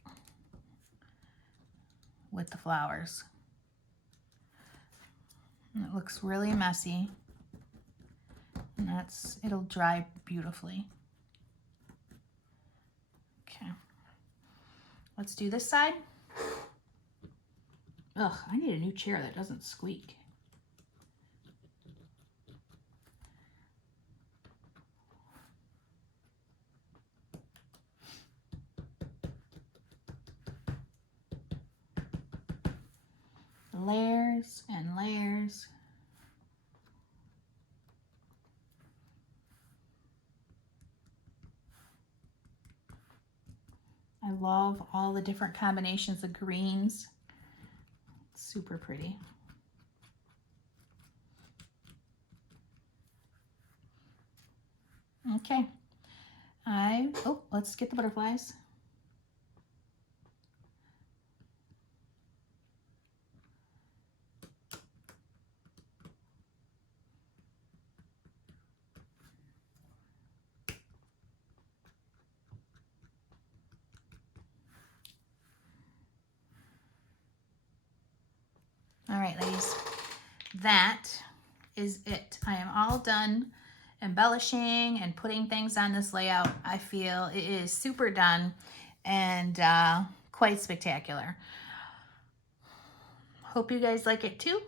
with the flowers. And it looks really messy. And it'll dry beautifully. Okay. Let's do this side. Ugh, I need a new chair that doesn't squeak. Layers and layers. I love all the different combinations of greens. It's super pretty. Okay. Let's get the butterflies. All right, ladies, that is it. I am all done embellishing and putting things on this layout. I feel it is super done and quite spectacular. Hope you guys like it too.